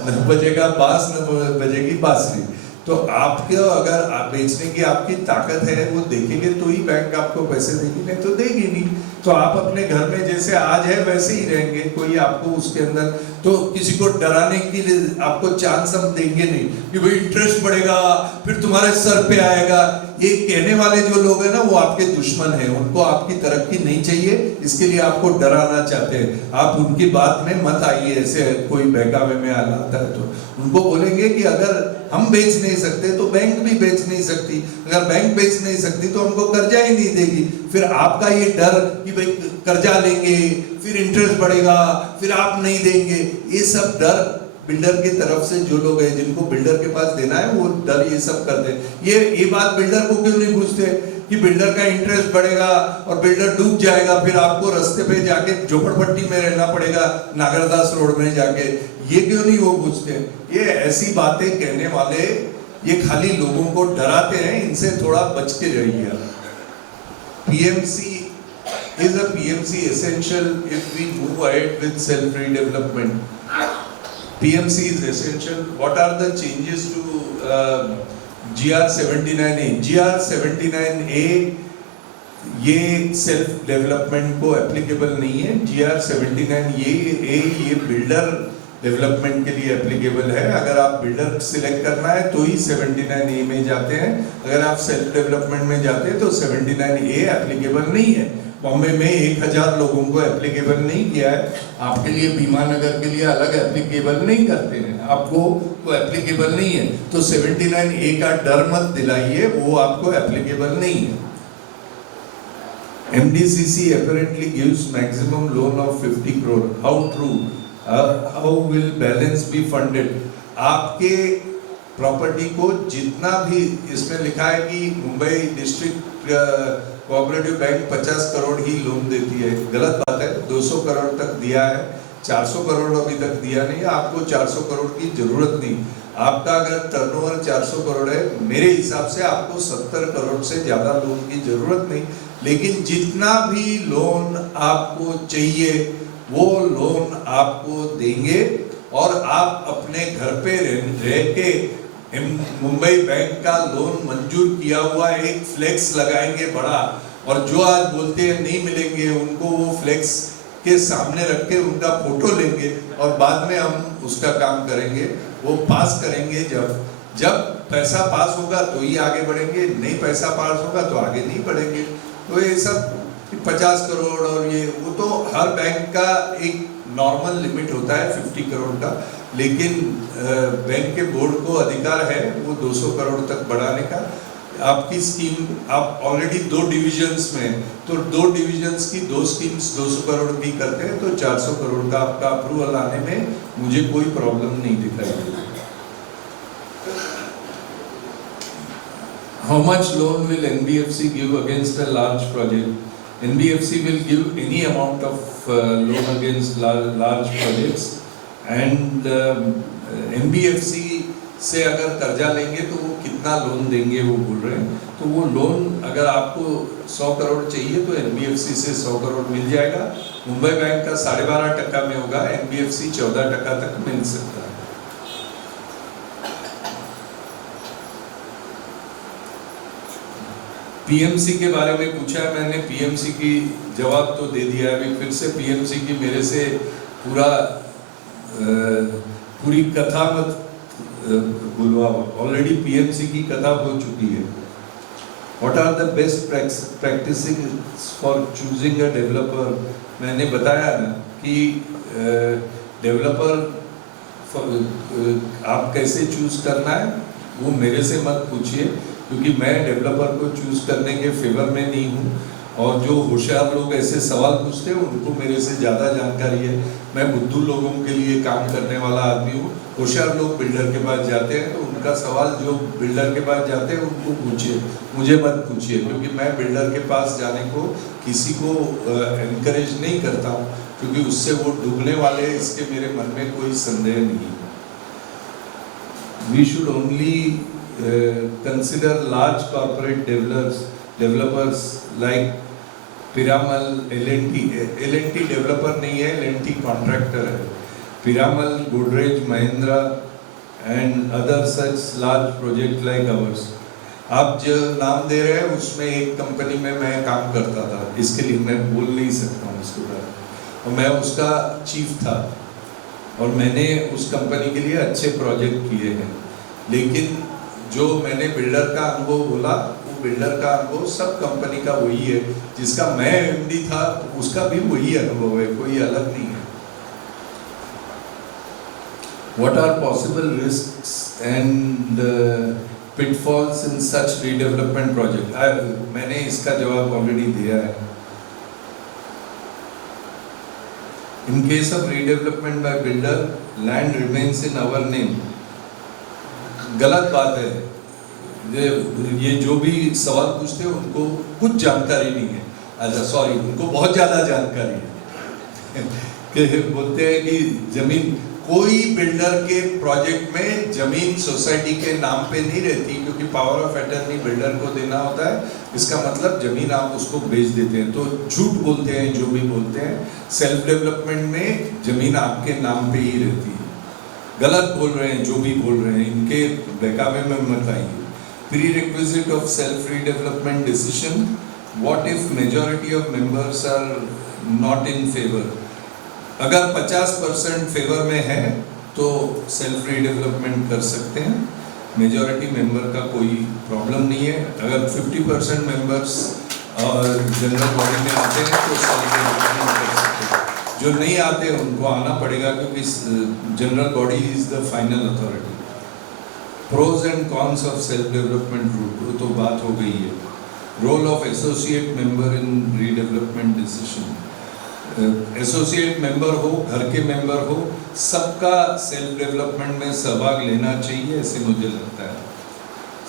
न बजेगा बांस, न बजेगी बांसुरी। तो आपके अगर आप बेचने की आपकी ताकत है वो देखेंगे तो ही बैंक आपको पैसे देगी, नहीं तो देगी नहीं। तो आप अपने घर में जैसे आज है वैसे ही रहेंगे, कोई आपको उसके अंदर तो किसी को डराने के लिए आपको चांस हम देंगे नहीं कि भाई इंटरेस्ट बढ़ेगा फिर तुम्हारे सर पे आएगा। ये कहने वाले जो लोग हैं ना वो आपके दुश्मन हैं, उनको आपकी तरक्की नहीं चाहिए, इसके लिए आपको डराना चाहते हैं। आप उनकी बात में मत आइए, ऐसे कोई बहकावे में आता है तो उनको बोलेंगे कि अगर हम बेच नहीं सकते तो बैंक भी बेच नहीं सकती, अगर बैंक बेच नहीं सकती तो हमको कर्जा ही नहीं देगी। फिर आपका ये डर कि भाई कर्जा लेंगे फिर इंटरेस्ट बढ़ेगा फिर आप नहीं देंगे, ये सब डर बिल्डर की तरफ से जो लोग हैं जिनको बिल्डर के पास देना है वो डर ये सब करते हैं। ये बात बिल्डर को क्यों नहीं पूछते कि बिल्डर का इंटरेस्ट बढ़ेगा और बिल्डर डूब जाएगा, फिर आपको रास्ते पे जाके झोपड़पट्टी में रहना पड़ेगा, नागरदास रोड में जाके। ये क्यों नहीं वो पूछते? ये ऐसी बातें कहने वाले ये खाली लोगों को डराते हैं, इनसे थोड़ा बच के रहिए। PMC is a PMC essential if we move ahead with self redevelopment. PMC is essential. What are the changes to GR 79A? GR 79A ये सेल्फ डेवलपमेंट को एप्लीकेबल नहीं है। GR 79A ये बिल्डर डेवलपमेंट के लिए एप्लीकेबल है। अगर आप बिल्डर सिलेक्ट करना है तो ही 79A में जाते हैं, अगर आप सेल्फ डेवलपमेंट में जाते हैं तो 79A एप्लीकेबल नहीं है। बॉम्बे में 1000 लोगों को एप्लीकेबल नहीं किया है, आपके लिए भीमा नगर के लिए अलग एप्लीकेबल नहीं करते हैं, आपको वो एप्लीकेबल नहीं है। तो 79A का डर मत दिलाइए, वो आपको एप्लीकेबल नहीं है। MDCC apparently gives maximum loan of 50 crore. How true? How will balance be funded? आपके प्रॉपर्टी को जितना भी, इसमें लिखा है कि Mumbai district cooperative bank 50 crore ही लोन देती है, गलत बात है। 200 करोड़ तक दिया है, 400 करोड़ अभी तक दिया नहीं है। आपको 400 करोड़ की जरूरत नहीं। आपका अगर टर्नओवर 400 करोड़ है, मेरे हिसाब से आपको 70 करोड़ से ज्यादा लोन की जरूरत नहीं। लेकिन जितना भी लोन आपको चाहिए वो लोन आपको देंगे, और आप अपने घर पे रह के मुंबई बैंक का लोन मंजूर किया हुआ एक फ्लेक्स लगाएंगे बड़ा, और जो आज बोलते हैं नहीं मिलेंगे उनको वो फ्लेक्स के सामने रख के उनका फोटो लेंगे, और बाद में हम उसका काम करेंगे। वो पास करेंगे, जब पैसा पास होगा तो ही आगे बढ़ेंगे, नहीं पैसा पास होगा तो आगे नहीं बढ़ेंगे। तो ये सब 50 करोड़ और ये वो तो हर बैंक का एक नॉर्मल लिमिट होता है 50 करोड़ का, लेकिन बैंक के बोर्ड को अधिकार है वो 200 करोड़ तक बढ़ाने का। आपकी स्कीम, आप ऑलरेडी 2 डिविजन्स में, तो 2 डिविजन्स की 2 स्कीम्स 200 करोड़ की करते हैं, तो 400 करोड़ का आपका अप्रूवल आने में मुझे कोई प्रॉब्लम नहीं दिखाई देती। How much loan will NBFC give against a large project? NBFC will give any amount of loan against large projects, and NBFC से अगर कर्जा लेंगे तो वो कितना लोन देंगे वो बोल रहे हैं। तो वो लोन अगर आपको 100 करोड़ चाहिए तो NBFC से 100 करोड़ मिल जाएगा। मुंबई बैंक का 12.5% में होगा, NBFC 14% तक मिल सकता है। PMC के बारे में पूछा है मैंने, PMC की जवाब तो दे दिया है। अभी फिर से PMC की मेरे से पूरी कथा मत बुलवाओ, ऑलरेडी PMC की कथा हो चुकी है। What are the best practices for choosing a developer? मैंने बताया ना कि डेवलपर आप कैसे चूज करना है वो मेरे से मत पूछिए, क्योंकि मैं डेवलपर को चूज करने के फेवर में नहीं हूँ। और जो होशियार लोग ऐसे सवाल पूछते हैं उनको मेरे से ज़्यादा जानकारी है। मैं बुद्धू लोगों के लिए काम करने वाला आदमी हूँ। होशियार लोग बिल्डर के पास जाते हैं तो उनका सवाल जो बिल्डर के पास जाते हैं उनको पूछिए, मुझे मत पूछिए, क्योंकि मैं बिल्डर के पास जाने को किसी को एनकरेज नहीं करता हूँ, क्योंकि उससे वो डूबने वाले हैं, इसके मेरे मन में कोई संदेह नहीं। We should only consider large corporate developers like Piramal, L&T developer नहीं है, L&T contractor है। Piramal, Godrej, Mahindra and other such large project like ours। आप जो नाम दे रहे हैं उसमें एक कंपनी में मैं काम करता था, इसके लिए मैं बोल नहीं सकता हूँ उसके बारे में, और मैं उसका चीफ था और मैंने उस कंपनी के लिए अच्छे प्रोजेक्ट किए हैं। लेकिन जो मैंने बिल्डर का अनुभव बोला, वो बिल्डर का अनुभव सब कंपनी का वही है, जिसका मैं एमडी था उसका भी वही अनुभव है, कोई अलग नहीं है। What are possible risks and pitfalls in such redevelopment project? मैंने इसका जवाब ऑलरेडी दिया है। In case of redevelopment by builder, land remains in our name। गलत बात है। ये जो भी सवाल पूछते हैं उनको कुछ जानकारी नहीं है, अच्छा सॉरी, उनको बहुत ज़्यादा जानकारी है कि बोलते हैं कि जमीन, कोई बिल्डर के प्रोजेक्ट में जमीन सोसाइटी के नाम पे नहीं रहती, क्योंकि पावर ऑफ अटर्नी बिल्डर को देना होता है। इसका मतलब जमीन आप उसको बेच देते हैं, तो झूठ बोलते हैं जो भी बोलते हैं। सेल्फ डेवलपमेंट में जमीन आपके नाम पे ही रहती है, गलत बोल रहे हैं जो भी बोल रहे हैं, इनके बहकावे में मत आइए। Prerequisite of self-redevelopment decision. What if majority of members are not in favor? अगर 50% फेवर में है तो सेल्फ रीडेवलपमेंट कर सकते हैं, मेजॉरिटी मेंबर का कोई प्रॉब्लम नहीं है। अगर 50% मेंबर्स जनरल बॉडी में आते हैं तो सेल्फ डेवलपमेंट कर सकते हैं, जो नहीं आते उनको आना पड़ेगा, क्योंकि general body is the final authority. Pros and cons of self development route तो बात हो गई है। Role of associate member in redevelopment decision, associate member हो, घर के मेंबर हो, सबका सेल्फ डेवलपमेंट में सहभाग लेना चाहिए, ऐसे मुझे लगता है।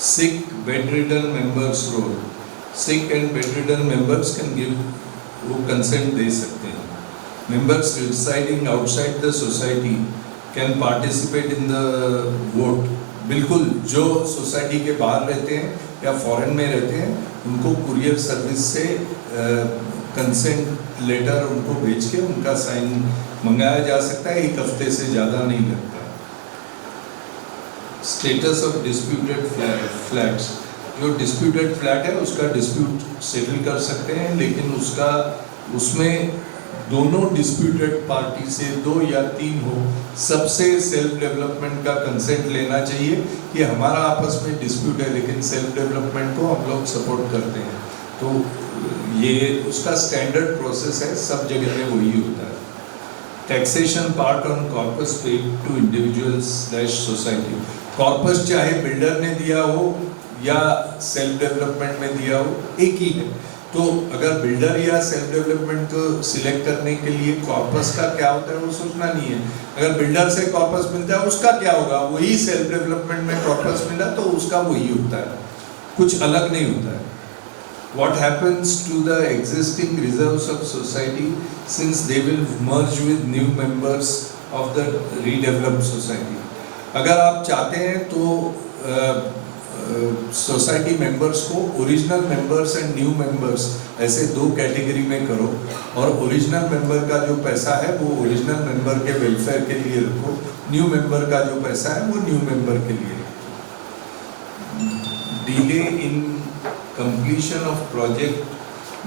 Sick bedridden members role, sick and bedridden members can give, वो कंसेंट दे सकते हैं। Members residing outside the society can participate in the vote, बिल्कुल जो सोसाइटी के बाहर रहते हैं या फॉरेन में रहते हैं उनको कुरियर सर्विस से कंसेंट लेटर उनको भेज के उनका साइन मंगाया जा सकता है, 1 हफ्ते से ज़्यादा नहीं लगता। स्टेटस ऑफ डिस्प्यूटेड फ्लैट्स, जो डिस्प्यूटेड फ्लैट है उसका डिस्प्यूट सेटल कर सकते हैं, लेकिन उसमें दोनों डिस्प्यूटेड पार्टी से 2 या 3 हो, सबसे सेल्फ डेवलपमेंट का कंसेंट लेना चाहिए कि हमारा आपस में डिस्प्यूट है लेकिन सेल्फ डेवलपमेंट को हम लोग सपोर्ट करते हैं। तो ये उसका स्टैंडर्ड प्रोसेस है, सब जगह में वही होता है। Taxation part on corpus paid to individuals society, corpus चाहे बिल्डर ने दिया हो या सेल्फ डेवलपमेंट में दिया हो, एक ही है। तो अगर बिल्डर या सेल्फ डेवलपमेंट को सिलेक्ट करने के लिए कॉर्पस का क्या होता है वो सोचना नहीं है। अगर बिल्डर से कॉर्पस मिलता है उसका क्या होगा, वही सेल्फ डेवलपमेंट में कॉर्पस मिला तो उसका वही होता है, कुछ अलग नहीं होता है। What happens to the existing reserves of society since they will merge with new members of the redeveloped society? अगर आप चाहते हैं तो सोसाइटी मेंबर्स को original members and new members ऐसे 2 कैटेगरी में करो, और ओरिजिनल मेंबर का जो पैसा है वो ओरिजिनल मेंबर के वेलफेयर के लिए रखो, न्यू मेंबर का जो पैसा है वो न्यू मेंबर के लिए रखो। Delay in completion of project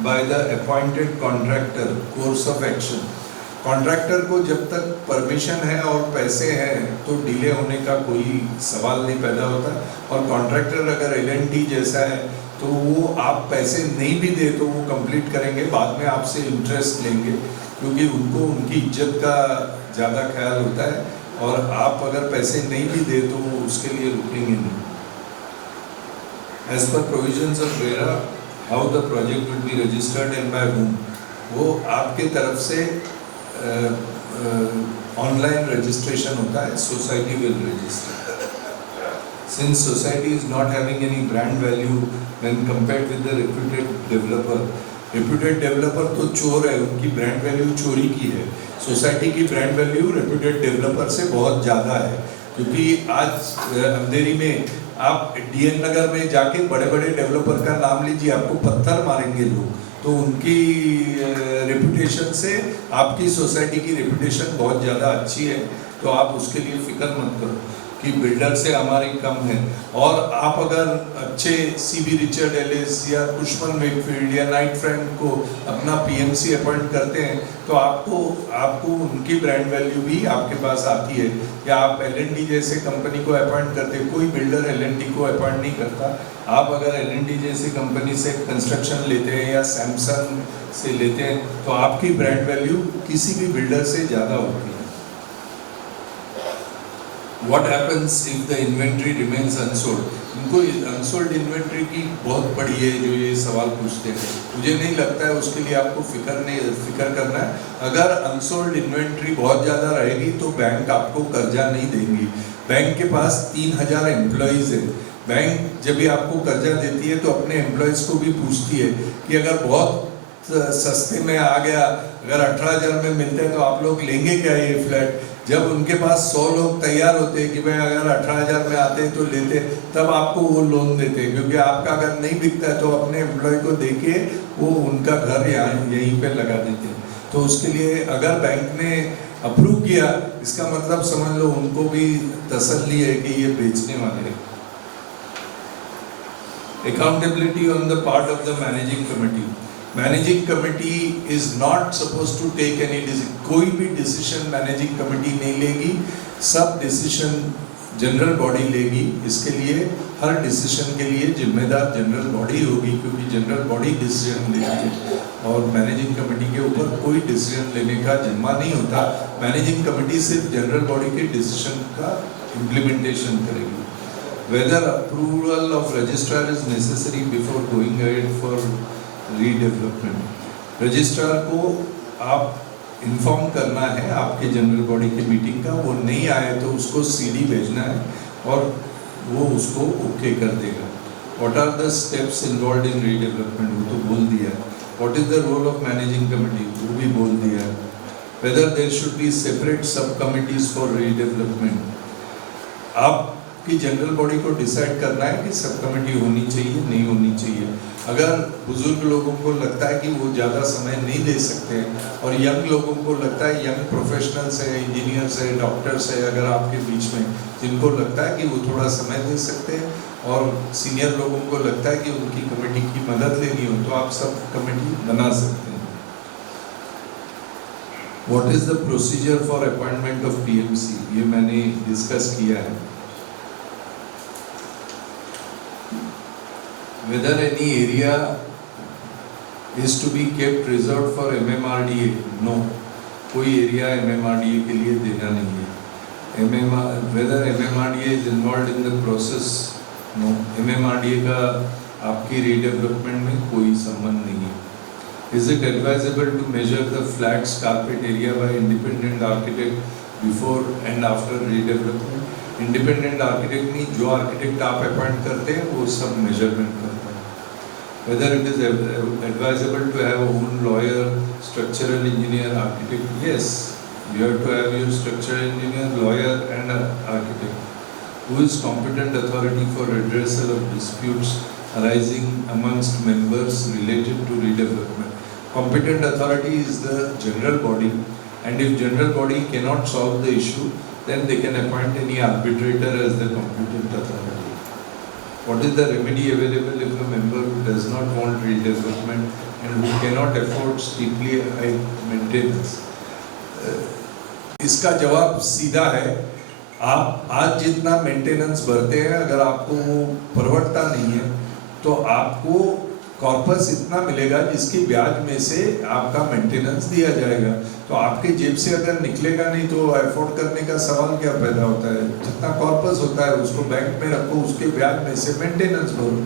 by the appointed contractor, course of action, contractor को जब तक परमिशन है और पैसे हैं तो डिले होने का कोई सवाल नहीं पैदा होता। और कॉन्ट्रैक्टर अगर L&T जैसा है तो वो आप पैसे नहीं भी दे तो वो कंप्लीट करेंगे, बाद में आपसे इंटरेस्ट लेंगे, क्योंकि उनको उनकी इज्जत का ज़्यादा ख्याल होता है, और आप अगर पैसे नहीं भी दे तो वो उसके लिए रुकेंगे नहीं। As per provisions of RERA, how the project will be registered and by whom, वो आपके तरफ से ऑनलाइन रजिस्ट्रेशन होता है, society will register. Since society is not having any brand value when compared with the reputed developer, reputed developer तो चोर है, उनकी ब्रांड वैल्यू चोरी की है। सोसाइटी की ब्रांड वैल्यू रेप्यूटेड डेवलपर से बहुत ज़्यादा है, क्योंकि आज अंधेरी में आप DN नगर में जाके बड़े बड़े डेवलपर का नाम लीजिए, आपको पत्थर मारेंगे लोग, तो उनकी रेपुटेशन से आपकी सोसाइटी की रेपुटेशन बहुत ज़्यादा अच्छी है। तो आप उसके लिए फिक्र मत करो कि बिल्डर से हमारी कम है। और आप अगर अच्छे CB रिचर्ड एलिस या कुशमन वेकफील्ड या नाइट फ्रैंक को अपना PMC अपॉइंट करते हैं तो आपको उनकी ब्रांड वैल्यू भी आपके पास आती है। या आप L&T जैसे कंपनी को अपॉइंट करते हैं, कोई बिल्डर L&T को अपॉइंट नहीं करता। आप अगर L&T जैसी कंपनी से कंस्ट्रक्शन लेते हैं या सैमसंग से लेते हैं तो आपकी ब्रांड वैल्यू किसी भी बिल्डर से ज़्यादा होती है। What happens if the inventory remains unsold? इनको अनसोल्ड इन्वेंट्री की बहुत बड़ी है जो ये सवाल पूछते हैं। मुझे नहीं लगता है उसके लिए आपको फिक्र करना है। अगर अनसोल्ड इन्वेंट्री बहुत ज़्यादा रहेगी तो बैंक आपको कर्जा नहीं देंगी। बैंक के पास 3000 एम्प्लॉइज़ है, बैंक जब भी आपको कर्जा देती है तो अपने एम्प्लॉयज को भी पूछती है कि अगर बहुत सस्ते में आ गया, अगर 18,000 में मिलते हैं तो आप लोग लेंगे क्या ये फ्लैट। जब उनके पास 100 लोग तैयार होते हैं कि भाई अगर 18,000 में आते हैं तो लेते, तब आपको वो लोन देते हैं, क्योंकि आपका अगर नहीं बिकता है तो अपने एम्प्लॉय को देके वो उनका घर यहाँ यहीं पे लगा देते हैं। तो उसके लिए अगर बैंक ने अप्रूव किया, इसका मतलब समझ लो उनको भी तसल्ली है कि ये बेचने वाले हैं। Accountability on the part of the managing committee. Managing committee is not supposed to take any decision. कोई भी decision managing committee नहीं लेगी, सब decision जनरल बॉडी लेगी। इसके लिए हर डिसीजन के लिए जिम्मेदार जनरल बॉडी होगी, क्योंकि जनरल बॉडी डिसीजन लेती है और मैनेजिंग कमेटी के ऊपर कोई डिसीजन लेने का जिम्मा नहीं होता। मैनेजिंग कमेटी सिर्फ जनरल बॉडी के डिसीजन का इम्प्लीमेंटेशन करेगी। Whether approval of registrar is necessary before going ahead for redevelopment. Registrar को आप इन्फॉर्म करना है आपके जनरल बॉडी की मीटिंग का, वो नहीं आए तो उसको सीडी भेजना है और वो उसको ओके कर देगा। What are the steps involved in redevelopment? वो तो बोल दिया है। What is the role of managing committee? वो भी बोल दिया है। Whether there should be separate subcommittees for redevelopment. आपकी जनरल बॉडी को डिसाइड करना है कि सब कमेटी होनी चाहिए, नहीं होनी चाहिए। अगर बुजुर्ग लोगों को लगता है कि वो ज़्यादा समय नहीं दे सकते और यंग लोगों को लगता है, यंग प्रोफेशनल्स है, इंजीनियर्स है, डॉक्टर्स है, अगर आपके बीच में जिनको लगता है कि वो थोड़ा समय दे सकते हैं और सीनियर लोगों को लगता है कि उनकी कमेटी की मदद लेनी हो, तो आप सब कमेटी बना सकते हैं। What is the procedure for appointment of PMC? ये मैंने डिस्कस किया है। Whether any area is to be kept reserved for MMRDA? No, कोई एरिया MMRDA के लिए देना नहीं है। Whether MMRDA is involved in the process? No, MMRDA का आपकी redevelopment में कोई संबंध नहीं है। Is it advisable to measure the flat carpet area by independent architect before and after redevelopment? Independent architect नहीं, जो आर्किटेक्ट आप अपॉइंट करते हैं वो सब मेजरमेंट करता है। Whether it is advisable to have own lawyer, structural engineer, architect? Yes, you have to have your structural engineer, lawyer and an architect. Who is competent authority for redressal of disputes arising amongst members related to redevelopment? Competent authority is the general body, and if general body cannot solve the issue, then they can appoint any arbitrator as the competent authority. What is the remedy available if a member who does not want redevelopment and who cannot afford steeply high maintenance? इसका जवाब सीधा है, आप आज जितना मेंटेनेंस भरते हैं, अगर आपको वो परवड़ता नहीं है तो आपको कॉर्पस इतना मिलेगा जिसकी ब्याज में से आपका मेंटेनेंस दिया जाएगा। तो आपके जेब से अगर निकलेगा नहीं तो अफोर्ड करने का सवाल क्या पैदा होता है। जितना कॉर्पस होता है उसको बैंक में रखो, उसके ब्याज में से मेंटेनेंस भरो,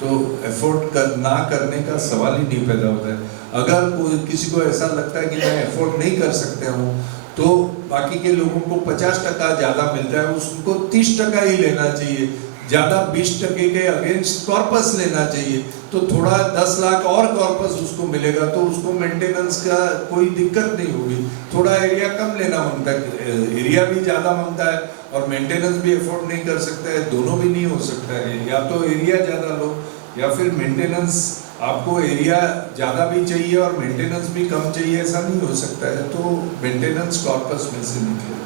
तो अफोर्ड ना करने का सवाल ही नहीं पैदा होता है। अगर कोई किसी को ऐसा लगता है कि मैं अफोर्ड नहीं कर सकता हूँ तो बाकी के लोगों को 50% ज़्यादा मिल रहा है, उसको 30% ही लेना चाहिए, ज़्यादा 20% के अगेंस्ट कॉर्पस लेना चाहिए, तो थोड़ा 10 लाख और कॉर्पस उसको मिलेगा तो उसको मेंटेनेंस का कोई दिक्कत नहीं होगी। थोड़ा एरिया कम लेना मांगता है, एरिया भी ज़्यादा मांगता है और मेंटेनेंस भी अफोर्ड नहीं कर सकता है, दोनों भी नहीं हो सकता है। या तो एरिया ज़्यादा लो या फिर मेंटेनेंस, आपको एरिया ज़्यादा भी चाहिए और मेंटेनेंस भी कम चाहिए, ऐसा नहीं हो सकता है, तो मेंटेनेंस कॉर्पस में से निकले।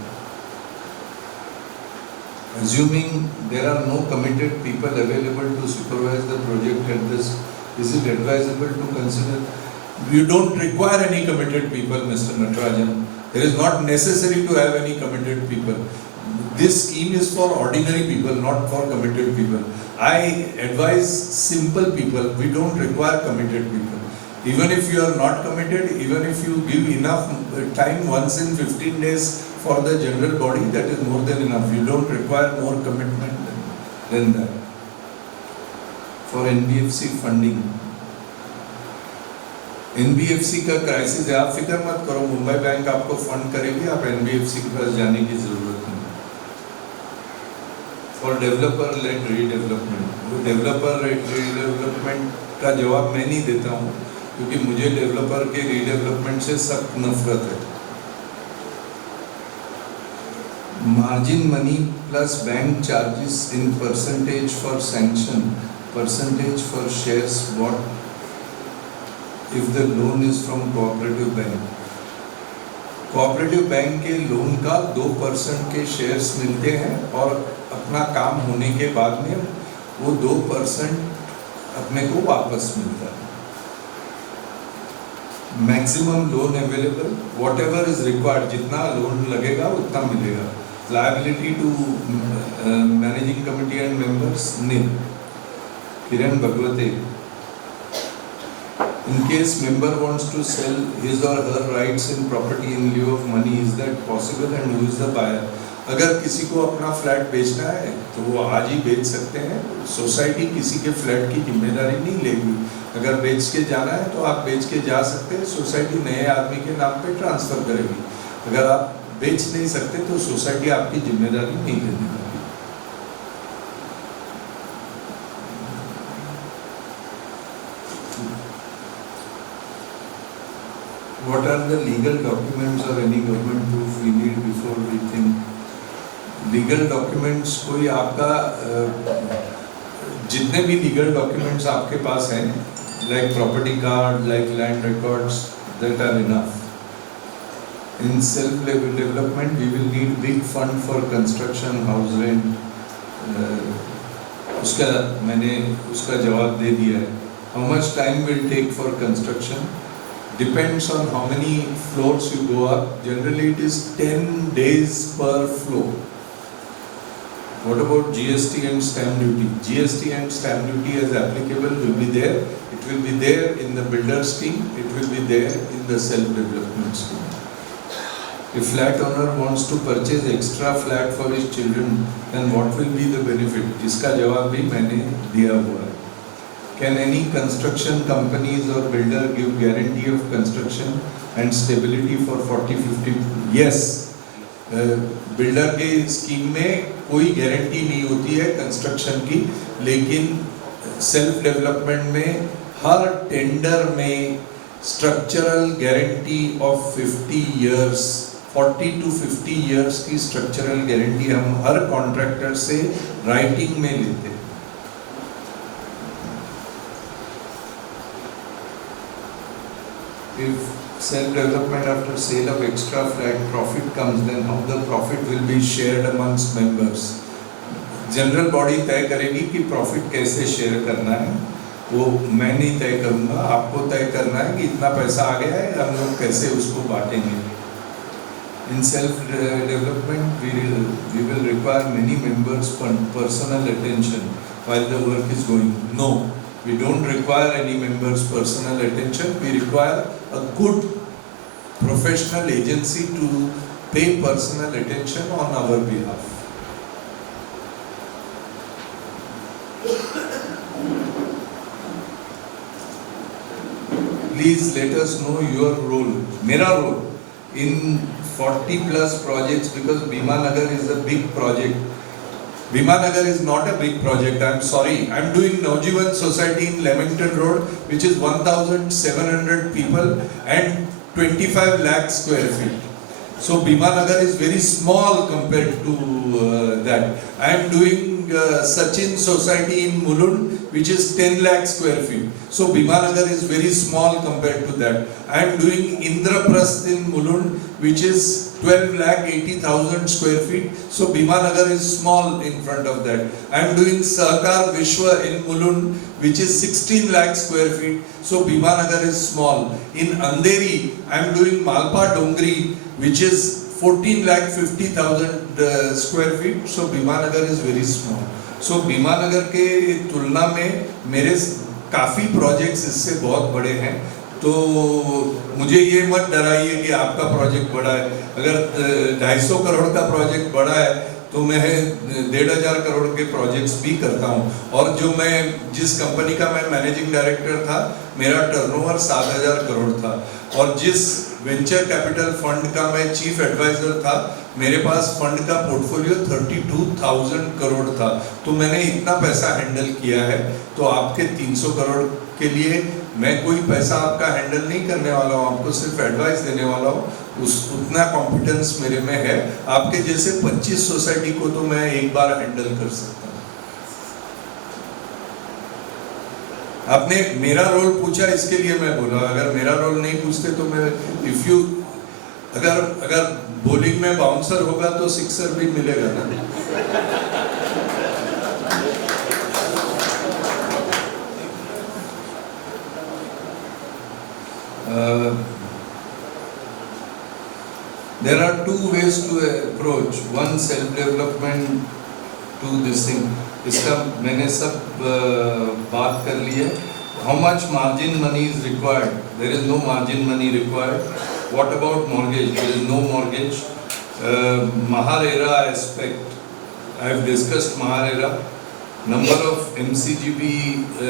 Assuming there are no committed people available to supervise the project at this, is it advisable to consider? You don't require any committed people, Mr. Natarajan. It is not necessary to have any committed people. This scheme is for ordinary people, not for committed people. I advise simple people. We don't require committed people. Even if you are not committed, even if you give enough time once in 15 days for the general body, that is more than enough. You don't require more commitment than that. For NBFC funding, NBFC का क्राइसिस है, आप फिक्र मत करो, मुंबई बैंक आपको फंड करेगी, आप NBFC के पास जाने की जरूरत नहीं। For developer led redevelopment. वो डेवलपर रीडेवलपमेंट का जवाब मैं नहीं देता हूँ, क्योंकि मुझे डेवलपर के रीडेवलपमेंट से सख्त नफरत है। Margin money plus bank charges in percentage for sanction, percentage for shares bot if the loan is from cooperative bank. Cooperative bank के लोन का 2% के शेयर्स मिलते हैं और अपना काम होने के बाद में वो 2% अपने को वापस मिलता है। Maximum loan available, whatever is required, जितना लोन लगेगा उतना मिलेगा। Liability to managing committee and members nil. Kiran Bhagwate, in case member wants to sell his or her rights in property in lieu of money, is that possible and who is the buyer? अगर किसी को अपना फ्लैट बेचना है तो वो आज ही बेच सकते हैं। सोसाइटी किसी के फ्लैट की जिम्मेदारी नहीं लेगी। अगर बेच के जाना है तो आप बेच के जा सकते हैं, सोसाइटी नए आदमी के नाम पे ट्रांसफर करेगी। अगर आप बेच नहीं सकते तो सोसाइटी आपकी जिम्मेदारी नहीं लेगी। What are the legal documents or any government proof we need before we think? Legal documents कोई आपका जितने भी legal documents आपके पास हैं, like property card, like land records, that are enough. In self-development, we will need big fund for construction, house rent. उसका मैंने उसका जवाब दे दिया है. How much time will take for construction? Depends on how many floors you go up. Generally it is 10 days per floor. What about GST and stamp duty? GST and stamp duty as applicable will be there. It will be there in the builder scheme. It will be there in the self-development scheme. If flat owner wants to purchase extra flat for his children, then what will be the benefit? इसका जवाब भी मैंने दिया हुआ है. Can any construction companies or builder give guarantee of construction and stability for 40-50? Yes. Builder के स्कीम में कोई गारंटी नहीं होती है कंस्ट्रक्शन की, लेकिन सेल्फ डेवलपमेंट में हर टेंडर में structural guarantee of 50 years, 40 to 50 years की स्ट्रक्चरल गारंटी हम हर कॉन्ट्रैक्टर से राइटिंग में लेते हैं। If self-development after sale of extra flat profit comes, then how the profit will be shared amongst members? General body तय करेगी कि प्रॉफिट कैसे शेयर करना है, वो मैं नहीं तय करूँगा, आपको तय करना है कि इतना पैसा आ गया है, हम लोग कैसे उसको बांटेंगे। In self-development, we will require many members' personal attention while the work is going. No. We don't require any members' personal attention. We require a good professional agency to pay personal attention on our behalf. Please let us know your role, mera role, in 40 plus projects, because Bhima Nagar is a big project. Bhima Nagar is not a big project, I am sorry. I am doing Naujivan Society in Leamington Road, which is 1,700 people and 25 lakh square feet. So Bhima Nagar is very small compared to that. I am doing Sachin Society in Mulund, which is 10 lakh square feet. So Bhima Nagar is very small compared to that. I am doing Indraprasth in Mulund, which is 12 lakh 80,000 square feet. So Bhima Nagar is small in front of that. I am doing Sahakar Vishwa in Mulund, which is 16 lakh square feet. So Bhima Nagar is small. In Andheri, I am doing Malpa Dongri, which is 14 lakh 50,000 square feet. So Bhima Nagar is very small. So Bhima Nagar के तुलना में मेरे काफ़ी प्रोजेक्ट्स इससे बहुत बड़े हैं, तो मुझे ये मत डराइए कि आपका प्रोजेक्ट बड़ा है। अगर 250 करोड़ का प्रोजेक्ट बड़ा है तो मैं 1,500 करोड़ के प्रोजेक्ट्स भी करता हूँ। और जो मैं जिस कंपनी का मैं मैनेजिंग डायरेक्टर था, मेरा टर्नओवर 7,000 करोड़ था। और जिस वेंचर कैपिटल फंड का मैं चीफ एडवाइजर था, मेरे पास फंड का पोर्टफोलियो 32,000 करोड़ था। तो मैंने इतना पैसा हैंडल किया है। तो आपके 300 करोड़ के लिए मैं कोई पैसा आपका हैंडल नहीं करने वाला हूँ, आपको सिर्फ एडवाइस देने वाला हूँ। उतना कॉम्पिटेंस मेरे में है। आपके जैसे 25 सोसाइटी को तो मैं एक बार हैंडल कर सकता हूँ। आपने मेरा रोल पूछा, इसके लिए मैं बोला। अगर मेरा रोल नहीं पूछते तो मैं अगर बॉलिंग में बाउंसर होगा तो सिक्सर भी मिलेगा ना। There are two ways to approach. One, self-development, to this thing. इसका मैंने सब बात कर ली है. How much margin money is required? There is no margin money required. What about mortgage? There is no mortgage. Maharera aspect. I have discussed Maharera. Number of MCGB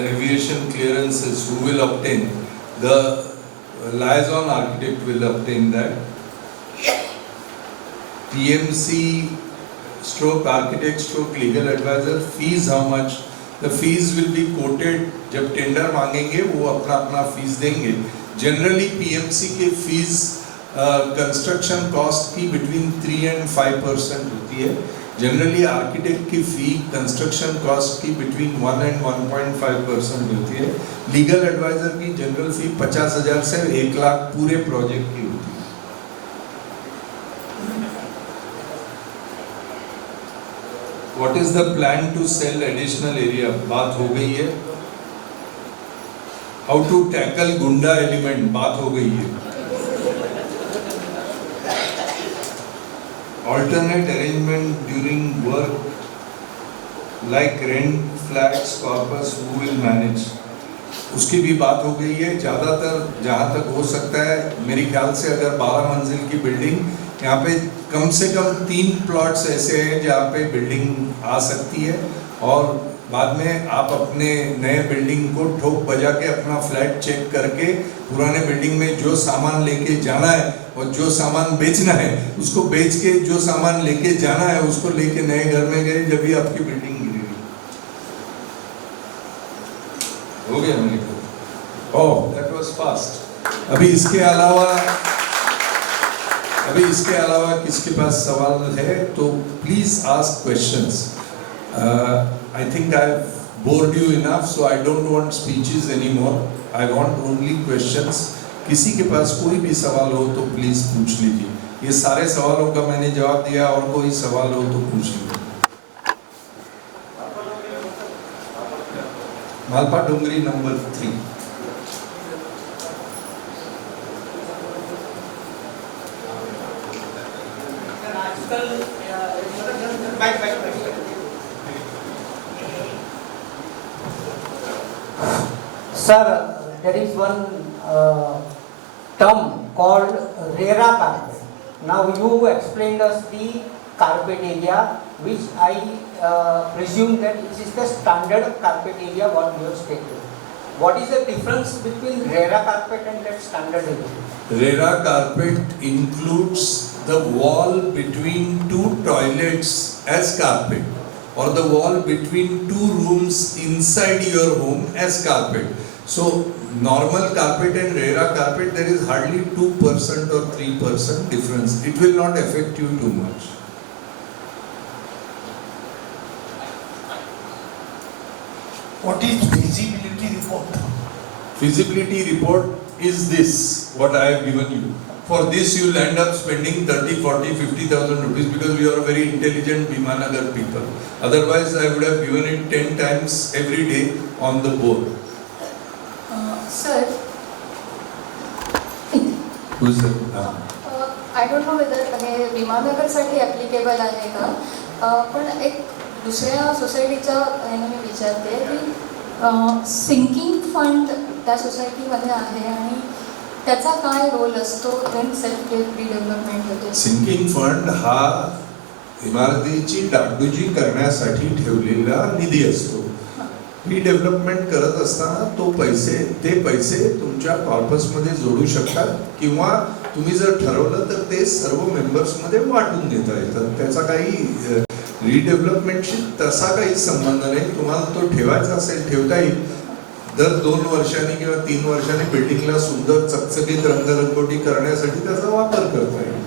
aviation clearances. Who will obtain? The liaison architect will obtain that. PMC stroke architect stroke legal advisor, fees how much? The fees will be quoted. जब टेंडर मांगेंगे वो अपना अपना फीस देंगे. जनरली PMC के फीस कंस्ट्रक्शन कॉस्ट की बिटवीन 3 and 5% होती है. जनरली आर्किटेक्ट की फी कंस्ट्रक्शन कॉस्ट की बिटवीन 1 and 1.5% होती है. लीगल एडवाइजर की जनरल फी 50,000 से 1 लाख पूरे प्रोजेक्ट की होती है. What is the plan to sell additional area? बात हो गई है. How to tackle गुंडा element? बात हो गई है. Alternate arrangement during work, like rent, flats, corpus, who will manage? उसकी भी बात हो गई है. ज़्यादातर जहाँ तक हो सकता है, मेरे ख्याल से अगर 12 मंजिल की बिल्डिंग, यहाँ पे कम से कम 3 प्लॉट्स ऐसे हैं जहाँ पे बिल्डिंग आ सकती है. और बाद में आप अपने नए बिल्डिंग को ठोक बजा के अपना फ्लैट चेक करके पुराने बिल्डिंग में जो सामान लेके जाना है और जो सामान बेचना है उसको बेच के जो सामान लेके जाना है उसको लेके नए घर में गए, जब भी आपकी बिल्डिंग गिरेगी. हो गया मेरे को. ओह, दैट वाज फास्ट. अभी इसके अलावा किसके पास सवाल है तो please ask questions. I think I have board you enough, so I don't want speeches anymore. I want only questions. किसी के पास कोई भी सवाल हो तो प्लीज पूछ लीजिए. ये सारे सवालों का मैंने जवाब दिया, और कोई सवाल हो तो पूछ लीजिए. मालपा डोंगरी number 3. Sir, there is one term called RERA carpet. Now you explained us the carpet area, which I presume that it is the standard carpet area what you have stated. What is the difference between RERA carpet and that standard area? RERA carpet includes the wall between 2 toilets as carpet, or the wall between 2 rooms inside your home as carpet. So normal carpet and RERA carpet, there is hardly 2% or 3% difference. It will not affect you too much. What is feasibility report? Feasibility report is this, what I have given you. For this you will end up spending 30, 40, 50,000 rupees because you are a very intelligent Bhimanagar people. Otherwise I would have given it 10 times every day on the board. Sir, Who's that? I don't know whether हे विमाननगरसाठी ॲप्लिकेबल आहे का, पण एक दुसऱ्या सोसायटीच्या ह्याने मी विचारते की सिंकिंग फंड त्या सोसायटीमध्ये आहे आणि त्याचा काय रोल असतो when सेल्फ रिडेव्हलपमेंट होते. सिंकिंग फंड हा इमारतीची डागडुजी करण्यासाठी ठेवलेला निधी असतो. रिडेव्हलपमेंट करत असताना ते पैसे तुमच्या कॉर्पसमध्ये जोडू शकतात किंवा तुम्ही जर ठरवलं तर ते सर्व मेंबर्समध्ये वाटून देता येतात. त्याचा काही रिडेव्हलपमेंटशी तसा काही संबंध नाही. तुम्हाला तो ठेवायचा असेल ठेवता येईल. दर 2 वर्षांनी किंवा 3 वर्षांनी बिल्डिंगला सुंदर चकचकीत रंगरंगोटी करण्यासाठी त्याचा वापर करता येईल.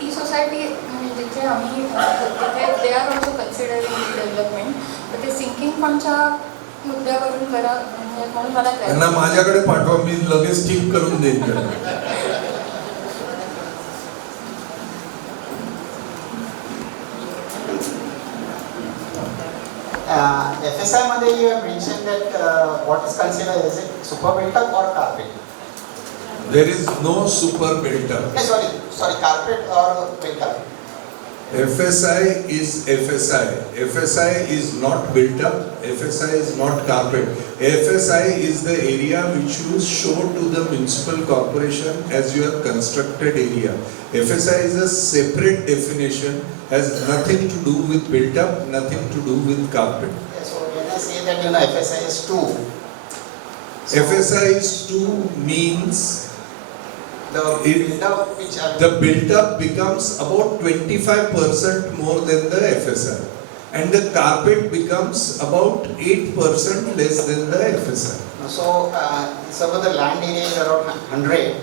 ती सोसायटी म्हणजे जिथे आम्ही तिथे they are also considering development, तर ते सिंकिंग फंडच्या मुद्द्यावरून करा म्हणजे म्हणून मला त्यांना माझ्याकडे पाठवा, मी लगेच ठीक करून देईन. FSI मध्ये you have mentioned that what is considered as a super built up or carpet? There is no super built up. Sorry, carpet or built up? FSI is FSI. FSI is not built up. FSI is not carpet. FSI is the area which you show to the municipal corporation as your constructed area. FSI is a separate definition, has nothing to do with built up, nothing to do with carpet. Yeah, so when I say that FSI is 2. FSI is 2 means The built up which are the built up becomes about 25% more than the FSI, and the carpet becomes about 8% less than the FSI. So suppose the land area is around 100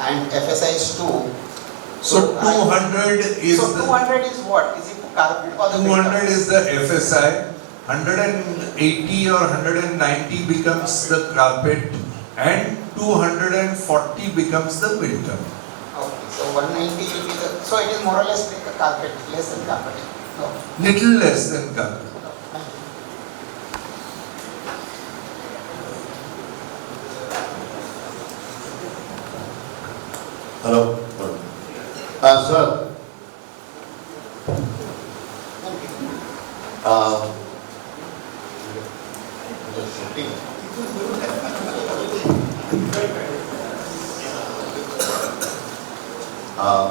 and FSI is 2. So 200 is So the 200 is what? Is it carpet or the built up? 200 is the FSI. 180 or 190 becomes the carpet, and 240 becomes the built up. Okay, so 190 will be the, so it is more or less like a carpet, less than carpet. No. Little less than carpet. No. Thank you. Hello. Sir. Just shooting.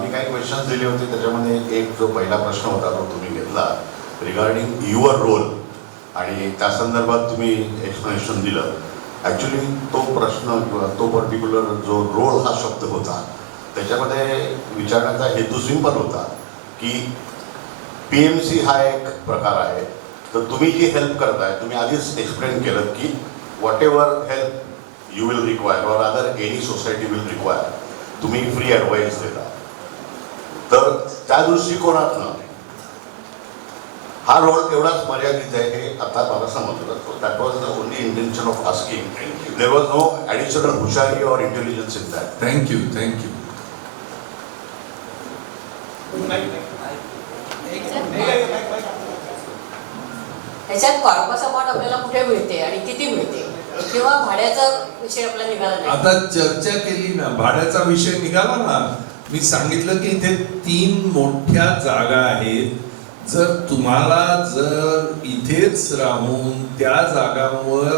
मी काही क्वेश्चन्स दिले होते, त्याच्यामध्ये एक जो पहिला प्रश्न होता तो तुम्ही घेतला रिगार्डिंग युअर रोल, आणि त्या संदर्भात तुम्ही एक्सप्लेनेशन दिलं. ॲक्च्युली तो प्रश्न किंवा तो पर्टिक्युलर जो रोल हा शब्द होता त्याच्यामध्ये विचारण्याचा हेतू सिंपल होता की PMC हा एक प्रकार आहे, तर तुम्ही जी हेल्प करताय तुम्ही आधीच एक्सप्लेन केलं की what ever help you will require or other any society will require, तुम्ही फ्री ॲडवाईस देता. तर त्या दृष्टिकोनातनं हा रोल तेवढाच मर्यादित आहे हे आता मला समजलं. That was the only intention of asking. There was no additional हुशारी or intelligence in that. Thank you, thank you. ह्याच्यात कॉर्पस अमाऊंट आपल्याला कुठे मिळते आणि किती मिळते किंवा भाड्याचा विषय आपला निघाला नाही. आता चर्चा केली ना, भाड्याचा विषय निघाला ना. मी सांगितलं की इथे 3 मोठ्या जागा आहेत. जर इथेच राहून त्या जागांवर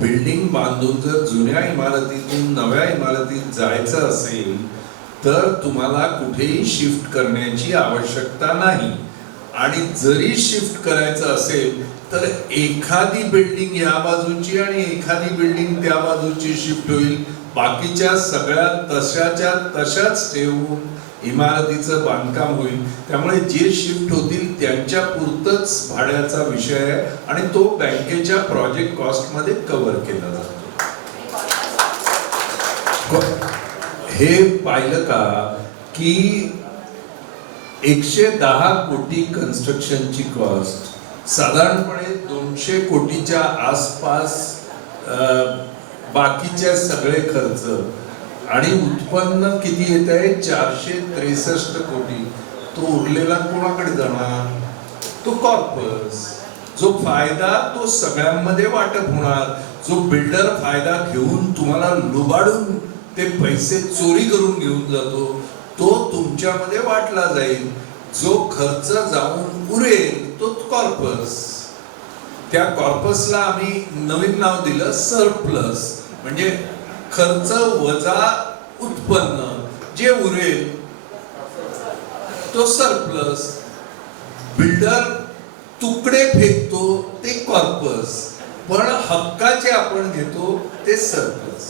बिल्डिंग बांधून जर जुन्या इमारतीतून नव्या इमारतीत जायचं असेल तर तुम्हाला कुठेही शिफ्ट करण्याची आवश्यकता नाही. आणि जरी शिफ्ट करायचं असेल तर एखादी बिल्डिंग या बाजूची आणि एखादी बिल्डिंग त्या बाजूची शिफ्ट होईल. बाकीच्या सगळ्या तशाच्या तशाच ठेवून इमारतीचं बांधकाम होईल. त्यामुळे जे शिफ्ट होतील त्यांच्या पुरतच भाड्याचा विषय आहे आणि तो बँकेच्या प्रोजेक्ट कॉस्टमध्ये कव्हर केला जातो. हे पाहिलं का की 110 कोटी कन्स्ट्रक्शनची कॉस्ट, साधारणपणे 200 कोटीच्या आसपास बाकीचे सगळे खर्च, आणि उत्पन्न किती येत आहे 463 कोटी. तो उरलेला कोणाकडे जाणार? तो कॉर्पस. जो फायदा तो सगळ्यांमध्ये वाटप होणार. जो बिल्डर फायदा घेऊन तुम्हाला लुबाडून ते पैसे चोरी करून घेऊन जातो तो तुमच्यामध्ये वाटला जाईल. जो खर्च जाऊन उरेल तो कॉर्पस. त्या कॉर्पसला आम्ही नवीन नाव दिलं सरप्लस, म्हणजे खर्च वजा उत्पन्न जे उरेल तो सरप्लस. बिल्डर तुकडे फेकतो ते कॉर्पस, पण हक्काचे आपण घेतो ते surplus.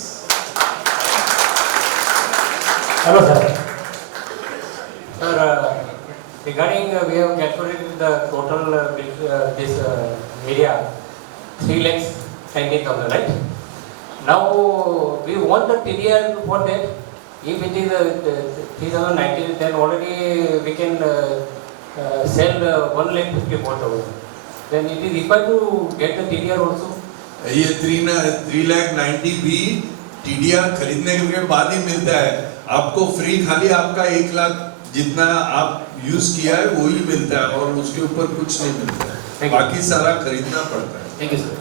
Hello, sir. Sir, regarding we have calculated the total this area 3,90,000, right? Now we want the TDR for that. If it is 3,090, then already we can sell 1,54,000. Then it is required to get the TDR also. ये 3,90,000 भी TDR खरीदने के बाद ही मिलता है आपको. फ्री खाली आपका 1 लाख जितना आप यूज किया है वो ही मिलता है और उसके ऊपर कुछ नहीं मिलता है, बाकी सारा खरीदना पड़ता है. Thank you, sir.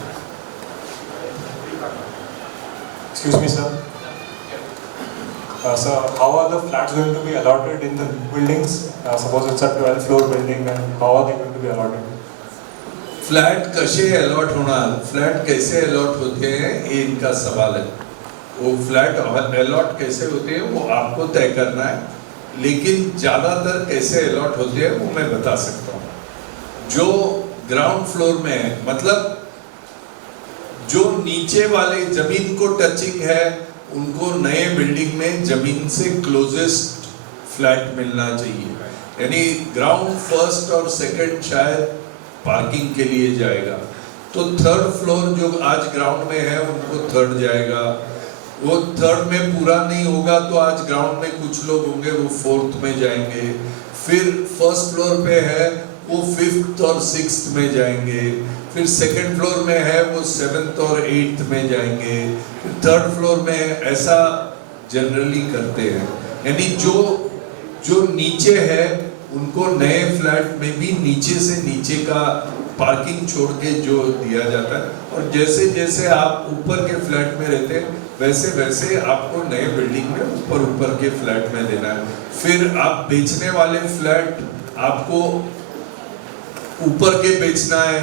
Excuse me, sir. Sir, how are the flats going to be allotted in the buildings? Suppose it's a 12-floor building, then how are they going to be allotted? Flat कसे अलॉट होणार, फ्लैट कैसे अलॉट होते हैं ये इनका सवाल है. वो फ्लैट अलॉट कैसे होते हैं वो आपको तय करना है, लेकिन ज्यादातर कैसे अलॉट होते हैं वो मैं बता सकता हूँ. जो ग्राउंड फ्लोर में है, मतलब जो नीचे वाले जमीन को टचिंग है उनको नए बिल्डिंग में जमीन से क्लोजेस्ट फ्लैट मिलना चाहिए. यानी ग्राउंड फर्स्ट और सेकंड शायद पार्किंग के लिए जाएगा, तो थर्ड फ्लोर जो आज ग्राउंड में है उनको थर्ड जाएगा. वो थर्ड में पूरा नहीं होगा तो आज ग्राउंड में कुछ लोग होंगे वो फोर्थ में जाएंगे. फिर फर्स्ट फ्लोर पे है वो फिफ्थ और सिक्स्थ में जाएंगे. फिर सेकंड फ्लोर में है वो सेवेंथ और एट्थ में जाएंगे. फिर थर्ड फ्लोर में है. ऐसा जनरली करते हैं. यानी जो नीचे है उनको नए फ्लैट में भी नीचे से नीचे का पार्किंग छोड़ के जो दिया जाता है, और जैसे जैसे आप ऊपर के फ्लैट में रहते हैं वैसे वैसे आपको नए बिल्डिंग में ऊपर के फ्लैट में देना है. फिर आप बेचने वाले फ्लैट आपको ऊपर के बेचना है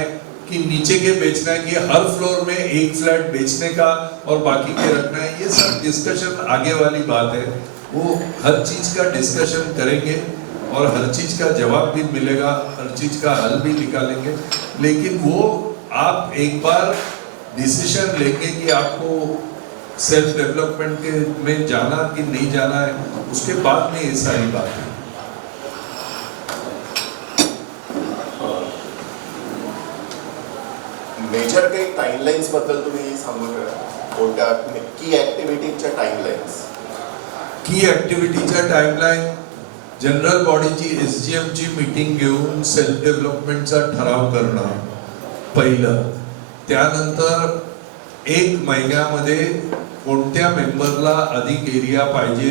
कि नीचे के बेचना है, कि हर फ्लोर में एक फ्लैट बेचने का और बाकी के रखना है. ये सब डिस्कशन आगे वाली बात है. वो हर चीज का डिस्कशन करेंगे और हर चीज का जवाब भी मिलेगा, हर चीज का हल भी निकालेंगे. लेकिन वो आप एक बार डिसीजन लेंगे कि आपको सेल्फ डेवलपमेंट के में जाना कि नहीं जाना है, उसके बाद में ये सारी बात है. मेजर काही टाइमलाइन्स बद्दल तुम्ही सांगू शकता? कोणत्या की ऍक्टिव्हिटीच्या टाइमलाइन्स? की ऍक्टिव्हिटीच्या टाइमलाईन जनरल बॉडीची SGM ची मीटिंग घेऊन सेल्फ डेव्हलपमेंटचा ठराव करणं पहिलं. त्यानंतर 1 महिन्यामध्ये कोणत्या मेंबरला अधिक एरिया पाहिजे,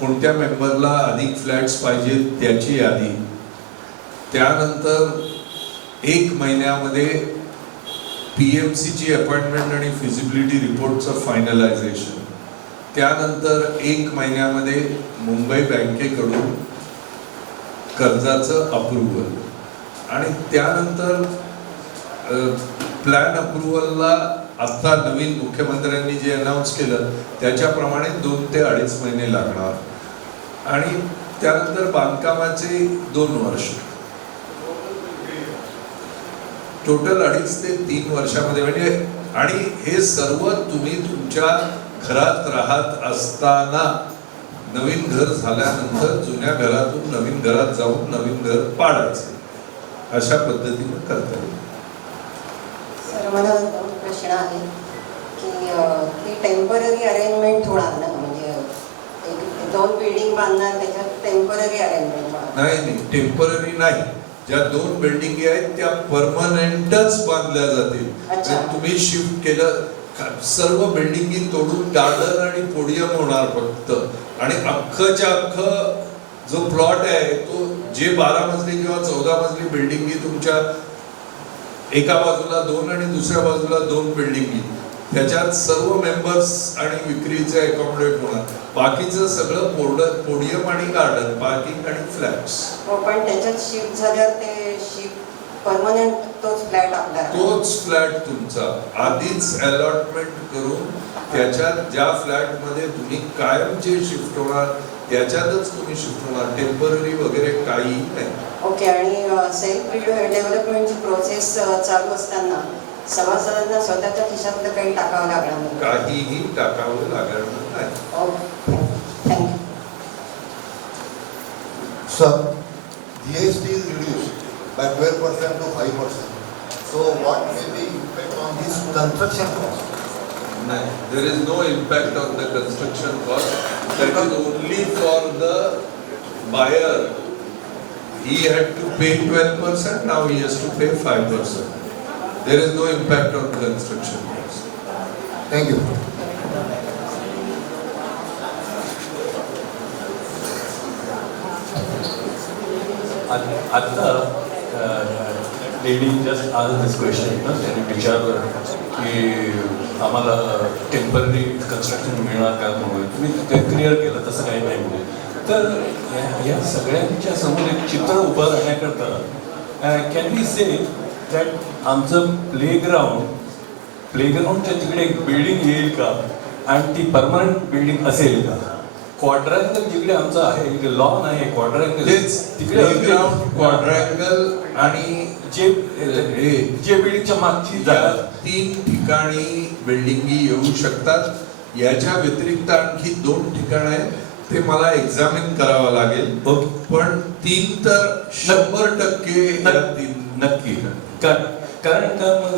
कोणत्या मेंबरला अधिक फ्लॅट्स पाहिजे त्याची यादी. त्यानंतर 1 महिन्यामध्ये PMC ची अपॉइंटमेंट आणि फिजिबिलिटी रिपोर्टचं फायनलायझेशन. त्यानंतर 1 महिन्यामध्ये मुंबई बँकेकडून कर्जाचं अप्रूव्हल, आणि त्यानंतर प्लॅन अप्रूव्हलला आता नवीन मुख्यमंत्र्यांनी जे अनाऊन्स केलं त्याच्याप्रमाणे 2 ते 2.5 महिने लागणार. आणि त्यानंतर बांधकामाचे 2 वर्ष, टोटल 2.5 ते 3 वर्षामध्ये. म्हणजे आणि हे सर्व तुम्ही तुमच्या घरात राहत असताना, नवीन घर झाल्यानंतर जुन्या घरातून नवीन घरात जाऊन नवीन घर पाडायचे, अशा पद्धतीने करता येईल. सर, मला प्रश्न आहे की ती टेम्पररी अरेंजमेंट होणार ना, म्हणजे 2 बिल्डिंग बांधणार त्याच्यात टेम्पररी अरेंजमेंट? नाही, टेम्पररी नाही. ज्या 2 बिल्डिंगी आहेत त्या परमनंटच बांधल्या जातील. तुम्ही शिफ्ट केलं, सर्व बिल्डिंगी तोडून गार्डन आणि पोडियम होणार फक्त. आणि अख्खच्या अख्खं जो प्लॉट आहे तो जे 12 मजली किंवा 14 मजली बिल्डिंगी तुमच्या एका बाजूला 2 आणि दुसऱ्या बाजूला 2 बिल्डिंगी, त्याच्यात सर्व मेंबर्स आणि विक्रीचे अकोमोडेट होणार. बाकीचं सगळं पोडियम आणि गार्डन, पार्किंग आणि फ्लॅट्स. पण त्याच्यात शिफ्ट झाल्यावर ते शिफ्ट परमनंट तोच फ्लॅट आपला, तोच फ्लॅट तुमचा आधीच अलॉटमेंट करून त्याच्यात ज्या फ्लॅटमध्ये तुम्ही कायमचे शिफ्ट होणार त्याच्यातच तुम्ही शिफ्ट होणार. टेम्पररी वगैरे काही नाही. ओके, आणि सेल्फ डेव्हलपमेंटची प्रोसेस चालू असताना सभासदांना स्वतःच्या खिशातलं काही टाकावं लागणार नाही. काहीही टाकावं लागणार नाही. Okay, thank you. Sir, GST is reduced by 12% to 5%. So what will be impact on this construction cost? There is no impact on the construction cost. That is only for the buyer. He had to pay 12%, now he has to pay 5%. There is no impact on construction cost. Thank you. आता लेडी जस्ट आज दिस क्वेश्चन ना त्यांनी विचारलं की आम्हाला टेम्पररी कन्स्ट्रक्शन मिळणार का म्हणून तुम्ही ते क्लिअर केलं तसं काही नाही म्हणून. तर या सगळ्यांच्या समोर एक चित्र उभं राहण्याकरता कॅन वी से दॅट आमचं प्लेग्राऊंडच्या तिकडे एक बिल्डिंग येईल का आणि ती परमनंट बिल्डिंग असेल का? क्वाड्रँगल जिकडे आमचं आहे लॉन आहे क्वाड्रँगल तिकडे क्वाड्रँगल आणि जे बिल्डिंगच्या मागची जागा 3 ठिकाणी बिल्डिंगी येऊ शकतात. याच्या व्यतिरिक्त आणखी 2 ठिकाण आहेत, ते मला एक्झामिन करावं लागेल. पण 3 तर 100% नक्की. कारण का मग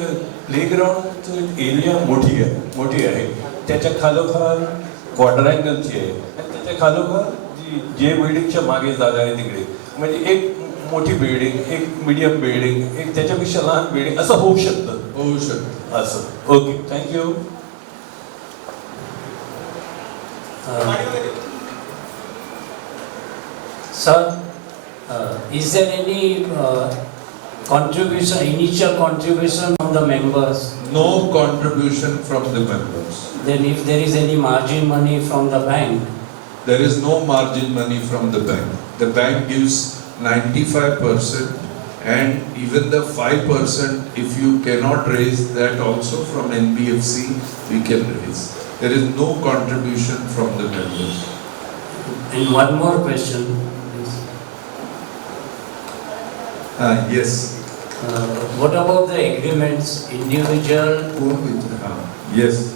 प्लेग्राऊंडचं एरिया मोठी आहे त्याच्या खालोखाल क्वाड्रँगलची आहे आणि त्याच्या खालोखाल जे बिल्डिंगच्या मागे जागा आहे तिकडे म्हणजे एक मोठी बिल्डिंग, एक मीडियम बिल्डिंग, एक त्याच्यापेक्षा लहान बिल्डिंग असं होऊ शकतं असं. Okay, thank you. Sir, is there any contribution, initial contribution from the members? No contribution from the members. Then if there is any margin money from the bank? There is no margin money from the bank. The bank gives 95% and even the 5% if you cannot raise that also from NBFC we can raise. There is no contribution from the members. And one more question, please. Yes. What about the agreements, individual? Yes.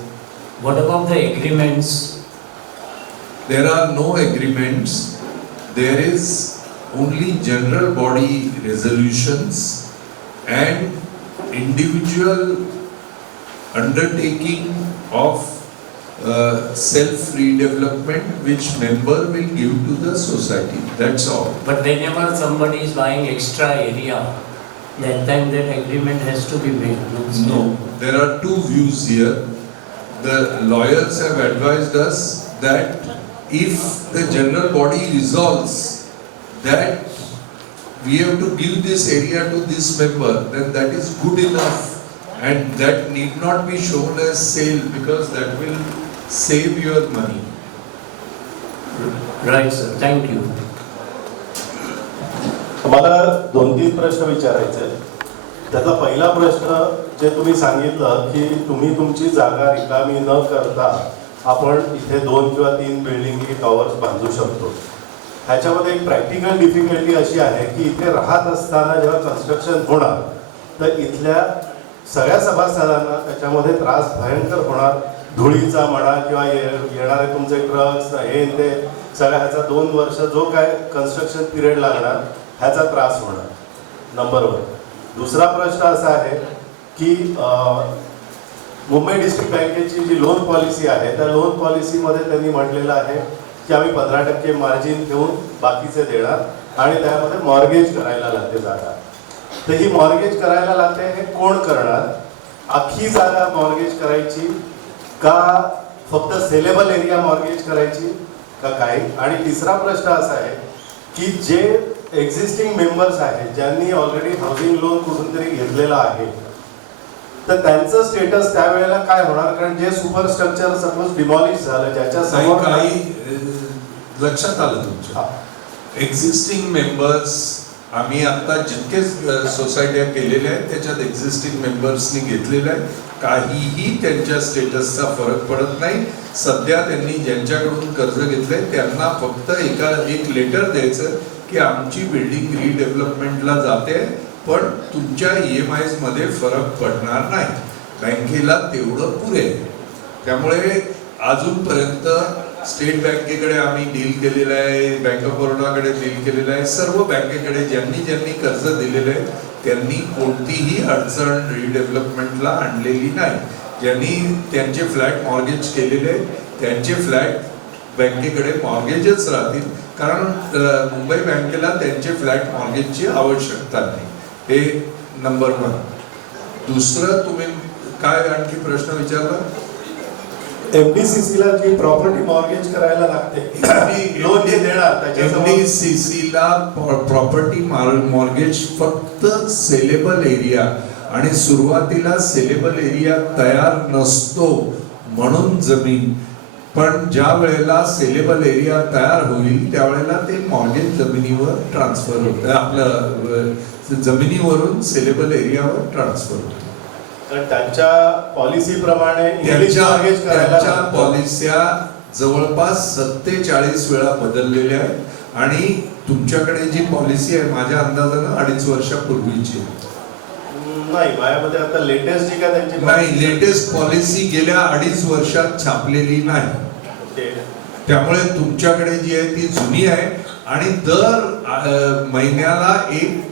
What about the agreements? There are no agreements. There is only general body resolutions and individual undertaking of self redevelopment which member will give to the society. That's all. But whenever somebody is buying extra area, that time that agreement has to be made. No, there are 2 views here. The lawyers have advised us that if the general body resolves that we have to give this area to this member, then that is good enough and that need not be shown as sale because that will save your money. Right, sir. Thank you. मला 2-3 प्रश्न विचारायचे आहेत. त्याचा पहिला प्रश्न जे तुम्ही सांगितलं की तुम्ही तुमची जागा रिकामी न करता आपण इथे 2 किंवा 3 बिल्डिंग टॉवर्स बांधू शकतो. ह्याच्यामध्ये एक प्रॅक्टिकल डिफिकल्टी अशी आहे की इथे राहत असताना जेव्हा कन्स्ट्रक्शन होणार तर इथल्या सगळ्या सभासदांना त्याच्यामध्ये त्रास भयंकर होणार. धुळीचा म्हणा किंवा येणारे तुमचे ट्रक्स हे ते सगळ्या ह्याचा 2 वर्ष जो काय कन्स्ट्रक्शन पिरियड लागणार ह्याचा त्रास होणार. नंबर 1. दुसरा प्रश्न असा आहे की मुंबई डिस्ट्रिक्ट बँकेची जी लोन पॉलिसी आहे त्या लोन पॉलिसीमध्ये त्यांनी म्हटलेलं आहे की आम्ही 15% मार्जिन घेऊन बाकीचे देणार आणि त्यामध्ये मॉर्गेज करायला लागते जागा. तर ही मॉर्गेज करायला लागते हे कोण करणार? अख्खी जागा मॉर्गेज करायची का फक्त सेलेबल एरिया मॉर्गेज करायची का काय? आणि तिसरा प्रश्न असा आहे की जे एक्झिस्टिंग मेंबर्स आहेत ज्यांनी ऑलरेडी हाऊसिंग लोन कुठून तरी घेतलेला आहे तर त्यांचं स्टेटस त्यावेळेला काय होणार? कारण जे सुपर स्ट्रक्चर सपोज डिमॉलिश झालं ज्याच्या समोर काही लक्षात आलं तुमच्या एक्झिस्टिंग मेंबर्स आम्ही आता जितके सोसायट्या केलेल्या आहेत त्याच्यात एक्झिस्टिंग मेंबर्सनी घेतलेल्या आहे. काहीही त्यांच्या स्टेटसचा फरक पडत नाही. सध्या त्यांनी ज्यांच्याकडून कर्ज घेतलंय त्यांना फक्त एक लेटर द्यायचं की आमची बिल्डिंग रिडेव्हलपमेंटला जाते, पण तुमच्या EMIs मध्ये फरक पडणार नाही. बँकेला तेवढं पुरे. त्यामुळे अजूनपर्यंत स्टेट बँकेकडे आम्ही डील केलेलं आहे, बँक ऑफ बरोडाकडे डील केलेलं आहे, सर्व बँकेकडे ज्यांनी कर्ज दिलेलं आहे त्यांनी कोणतीही अडचण रिडेव्हलपमेंटला आणलेली नाही. ज्यांनी त्यांचे फ्लॅट मॉर्गेज केलेले त्यांचे फ्लॅट बँकेकडे मॉर्गेजच राहतील, कारण मुंबई बँकेला त्यांचे फ्लॅट मॉर्गेजची आवश्यकता नाही. हे नंबर 1. दुसरं तुम्ही काय आणखी प्रश्न विचारला? MDCC ला जी प्रॉपर्टी मॉर्गेज करायला लागते लोन जे देणार त्याच्यासमोर MDCC ला प्रॉपर्टी मॉर्गेज फक्त सेलेबल एरिया, आणि सुरुवातीला सेलेबल एरिया तयार नसतो म्हणून जमीन, पण ज्या वेळेला सेलेबल एरिया तयार होईल त्यावेळेला ते मॉर्गेज जमिनीवर ट्रान्सफर होतं, आपलं जमिनीवरून सेलेबल एरियावर ट्रान्सफर होतं. तर त्यांच्या पॉलिसी प्रमाणे त्यांच्या पॉलिस्या जवळपास 47 वेळा बदललेल्या आहेत, आणि तुमच्याकडे जी पॉलिसी आहे माझ्या अंदाजानं 2.5 वर्षापूर्वीची नाही. माझ्यामध्ये आता लेटेस्ट जी काय त्यांची नाही, लेटेस्ट पॉलिसी गेल्या 2.5 वर्षात छापलेली नाही. त्यामुळे तुमच्याकडे जी आहे ती जुनी आहे, आणि दर महिन्याला एक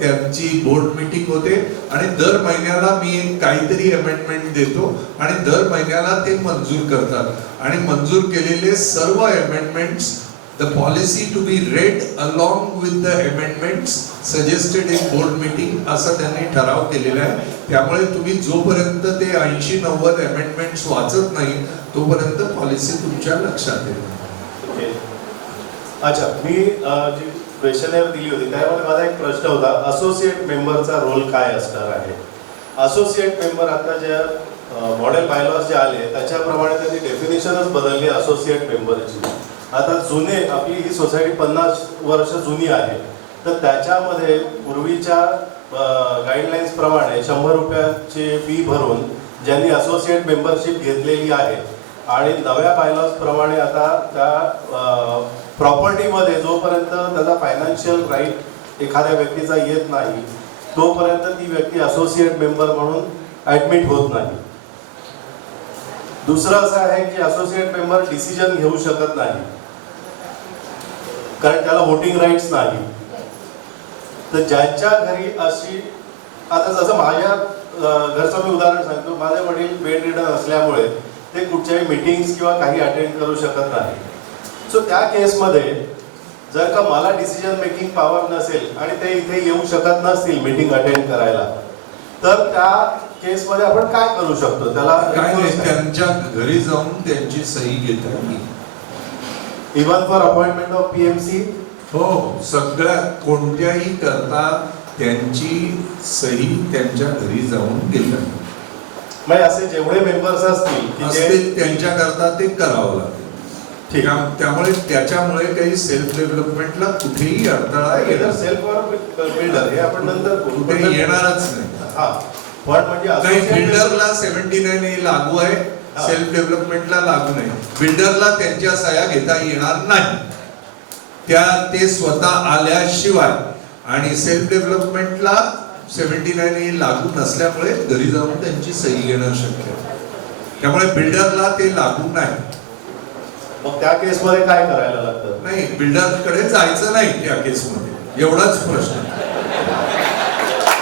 त्यांची बोर्ड मीटिंग होते, आणि दर महिन्याला मी एक काहीतरी अमेंडमेंट देतो, आणि दर महिन्याला ते मंजूर करतात, आणि मंजूर केलेले सर्व amendments, the policy to be read along with the amendments suggested in board meeting असं त्यांनी ठराव केलेला आहे. त्यामुळे तुम्ही जोपर्यंत ते 80-90 अमेंडमेंट्स वाचत नाही तोपर्यंत पॉलिसी तुमच्या लक्षात येईल. अच्छा, मी जी क्वेश्चनर दिली होती त्यामध्ये माझा एक प्रश्न होता, असोसिएट मेंबरचा रोल काय असणार आहे? असोसिएट मेंबर आता ज्या मॉडेल बायलॉज जे आले त्याच्याप्रमाणे त्यांनी डेफिनेशनच बदलली असोसिएट मेंबरची. आता जुने आपली ही सोसायटी 50 वर्ष जुनी आहे, तर त्याच्यामध्ये पूर्वीच्या गाईडलाईन्स प्रमाणे 100 रुपयाची फी भरून ज्यांनी असोसिएट मेंबरशिप घेतलेली आहे, आणि नव्या बायलॉज प्रमाणे आता त्या प्रॉपर्टीमध्ये जोपर्यंत त्याचा फायनान्शियल राईट एखाद्या व्यक्तीचा येत नाही तोपर्यंत ती व्यक्ती असोसिएट मेंबर म्हणून ॲडमिट होत नाही. दुसरं असं आहे की असोसिएट मेंबर डिसिजन घेऊ शकत नाही, कारण त्याला वोटिंग राईट्स नाही. तर ज्यांच्या घरी अशी, आता जसं माझ्या घरचं मी उदाहरण सांगतो, माझे वडील बेड रिडन असल्यामुळे ते कुठच्याही मीटिंग्स किंवा काही अटेंड करू शकत नाही. सो त्या केसमध्ये जर का मला डिसिजन मेकिंग पॉवर नसेल आणि ते इथे येऊ शकत नसतील मीटिंग अटेंड करायला, तर त्या केसमध्ये आपण काय करू शकतो? त्याला काय नाही, त्यांच्या घरी जाऊन त्यांची सही घेता येईल. Even for appointment of PMC? हो, सगळ्या कोणत्याही करता त्यांची सही त्यांच्या घरी जाऊन घेता येईल. म्हणजे असे जेवढे मेंबर्स असतील त्यांच्या करता ते करावं लागेल. त्यामुळे त्याच्यामुळे काही सेल्फ डेव्हलपमेंटला कुठेही अडथळा येणार, सेल्फ बिल्डर हे आपण नंतर कुठेही येणारच नाही. पण म्हणजे काही बिल्डरला 79A लागू आहे, सेल्फ डेव्हलपमेंटला लागू नाही. बिल्डरला त्यांच्या सह्या घेता येणार नाही, ते स्वतः आल्याशिवाय, आणि सेल्फ डेव्हलपमेंटला 79A लागू नसल्यामुळे घरी जाऊन त्यांची सही घेणं शक्य आहे. त्यामुळे बिल्डरला ते लागू नाही. मग त्या केसमध्ये काय करायला लागतं? नाही, बिल्डरकडे जायचं नाही त्या केसमध्ये, एवढाच प्रश्न.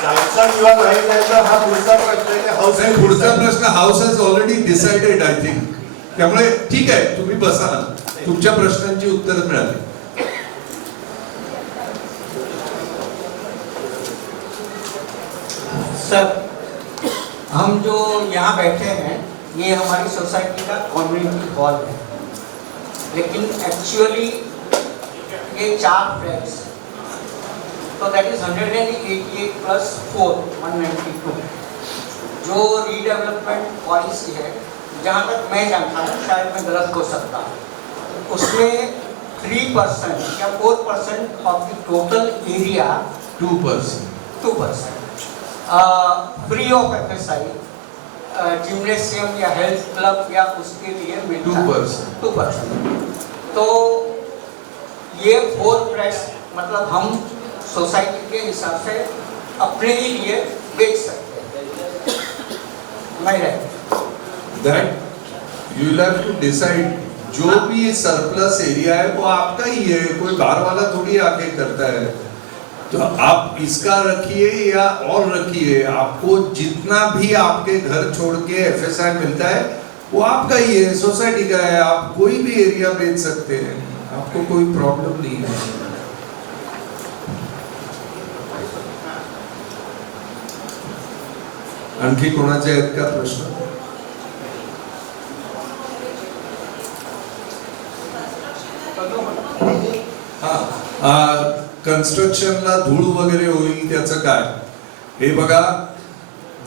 जायचं किंवा नाही जायचं हा पुढचा प्रश्न आहे. पुढचा प्रश्न house has already decided I think. त्यामुळे ठीक आहे, तुम्ही बसा ना, तुमच्या प्रश्नांची उत्तरं मिळाली. सर, हम जो यहाँ बैठे हैं ये हमारी सोसाइटी का कम्युनिटी हॉल है, लेकिन एक्चुअली ये 4 फ्लैट्स, तो दैट इज 188 प्लस 4 192. जो रीडेवलपमेंट पॉलिसी है, जहाँ तक मैं जानता हूँ, शायद मैं गलत हो सकता हूँ, उसमें 3% या 4% of the total area 2% free of FSI gymnasium या हेल्थ क्लब या उसके लिए मिलता है 2%. तो ये 4 फ्लैट्स मतलब हम सोसाइटी के हिसाब से अपने ही लिए बेच सकते हैं, नहीं रहते। That you will have to decide. जो भी सरप्लस एरिया है वो आपका ही है, कोई बाहर वाला थोड़ी आके करता है। तो आप इसका रखिए या और रखिए, आपको जितना भी आपके घर छोड़ के एफएसआई मिलता है वो आपका ही है, सोसाइटी का है। आप कोई भी एरिया बेच सकते हैं, आपको कोई प्रॉब्लम नहीं है। आणखी कोणाचे आहेत का प्रश्न? कन्स्ट्रक्शनला धूळ वगैरे होईल त्याचं काय? हे बघा,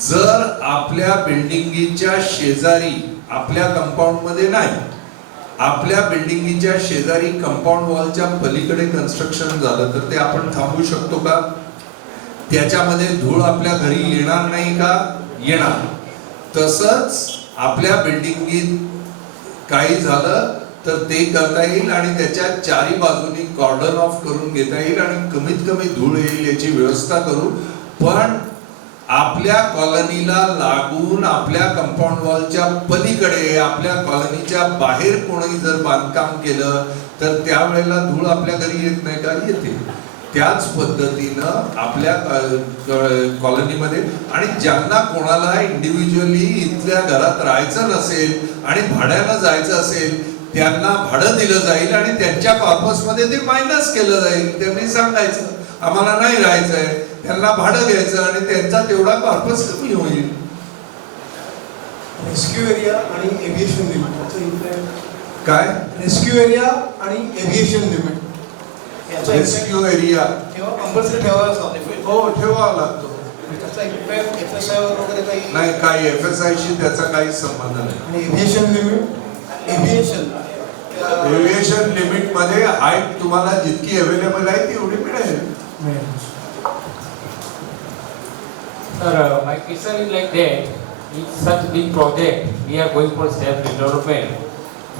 जर आपल्या बिल्डिंगीच्या शेजारी, आपल्या कंपाऊंड मध्ये नाही, आपल्या बिल्डिंगीच्या शेजारी कंपाऊंड वॉलच्या पलीकडे कन्स्ट्रक्शन झालं तर ते आपण थांबवू शकतो का? त्याच्यामध्ये धूळ आपल्या घरी येणार नाही का? येणार. तसंच आपल्या बिल्डिंगीत काही झालं तर ते करता येईल आणि त्याच्या चारी बाजूनी कॉर्डन ऑफ करून घेता येईल आणि कमीत कमी धूळ येईल याची व्यवस्था करू. पण आपल्या कॉलनीला लागून, आपल्या कंपाऊंड वॉलच्या पलीकडे, आपल्या कॉलनीच्या बाहेर कोणी जर बांधकाम केलं तर त्यावेळेला धूळ आपल्या घरी येत नाही का? येते. त्याच पद्धतीनं आपल्या कॉलनीमध्ये, आणि ज्यांना कोणाला इंडिव्हिज्युअली इथल्या घरात राहायचं नसेल आणि भाड्यानं जायचं असेल त्यांना भाडं दिलं जाईल आणि त्यांच्या कॉर्पसमध्ये ते मायनस केलं जाईल. त्यांनी सांगायचं आम्हाला नाही राहायचंय, त्यांना भाडं घ्यायचं आणि त्यांचा तेवढा कॉर्पस कमी होईल. रेस्क्यू एरिया आणि एव्हिएशन लिमिट काय? रेस्क्यू एरिया आणि एव्हिएशन लिमिट रेस्क्यू एरिया किंवा कंपल्सरी ठेवावा लागतो. हो, ठेवावा लागतो. त्याचा इम्पॅक्ट एफएसआय वर वगैरे काही नाही, काही एफएसआय शी त्याचा काही संबंध नाही. आणि एव्हिएशन लिमिट, एव्हिएशन लिमिट मध्ये हाईट तुम्हाला जितकी अवेलेबल आहे तेवढी मिळेल. Sir, my question is like that. It's such a big project. We are going for self-development.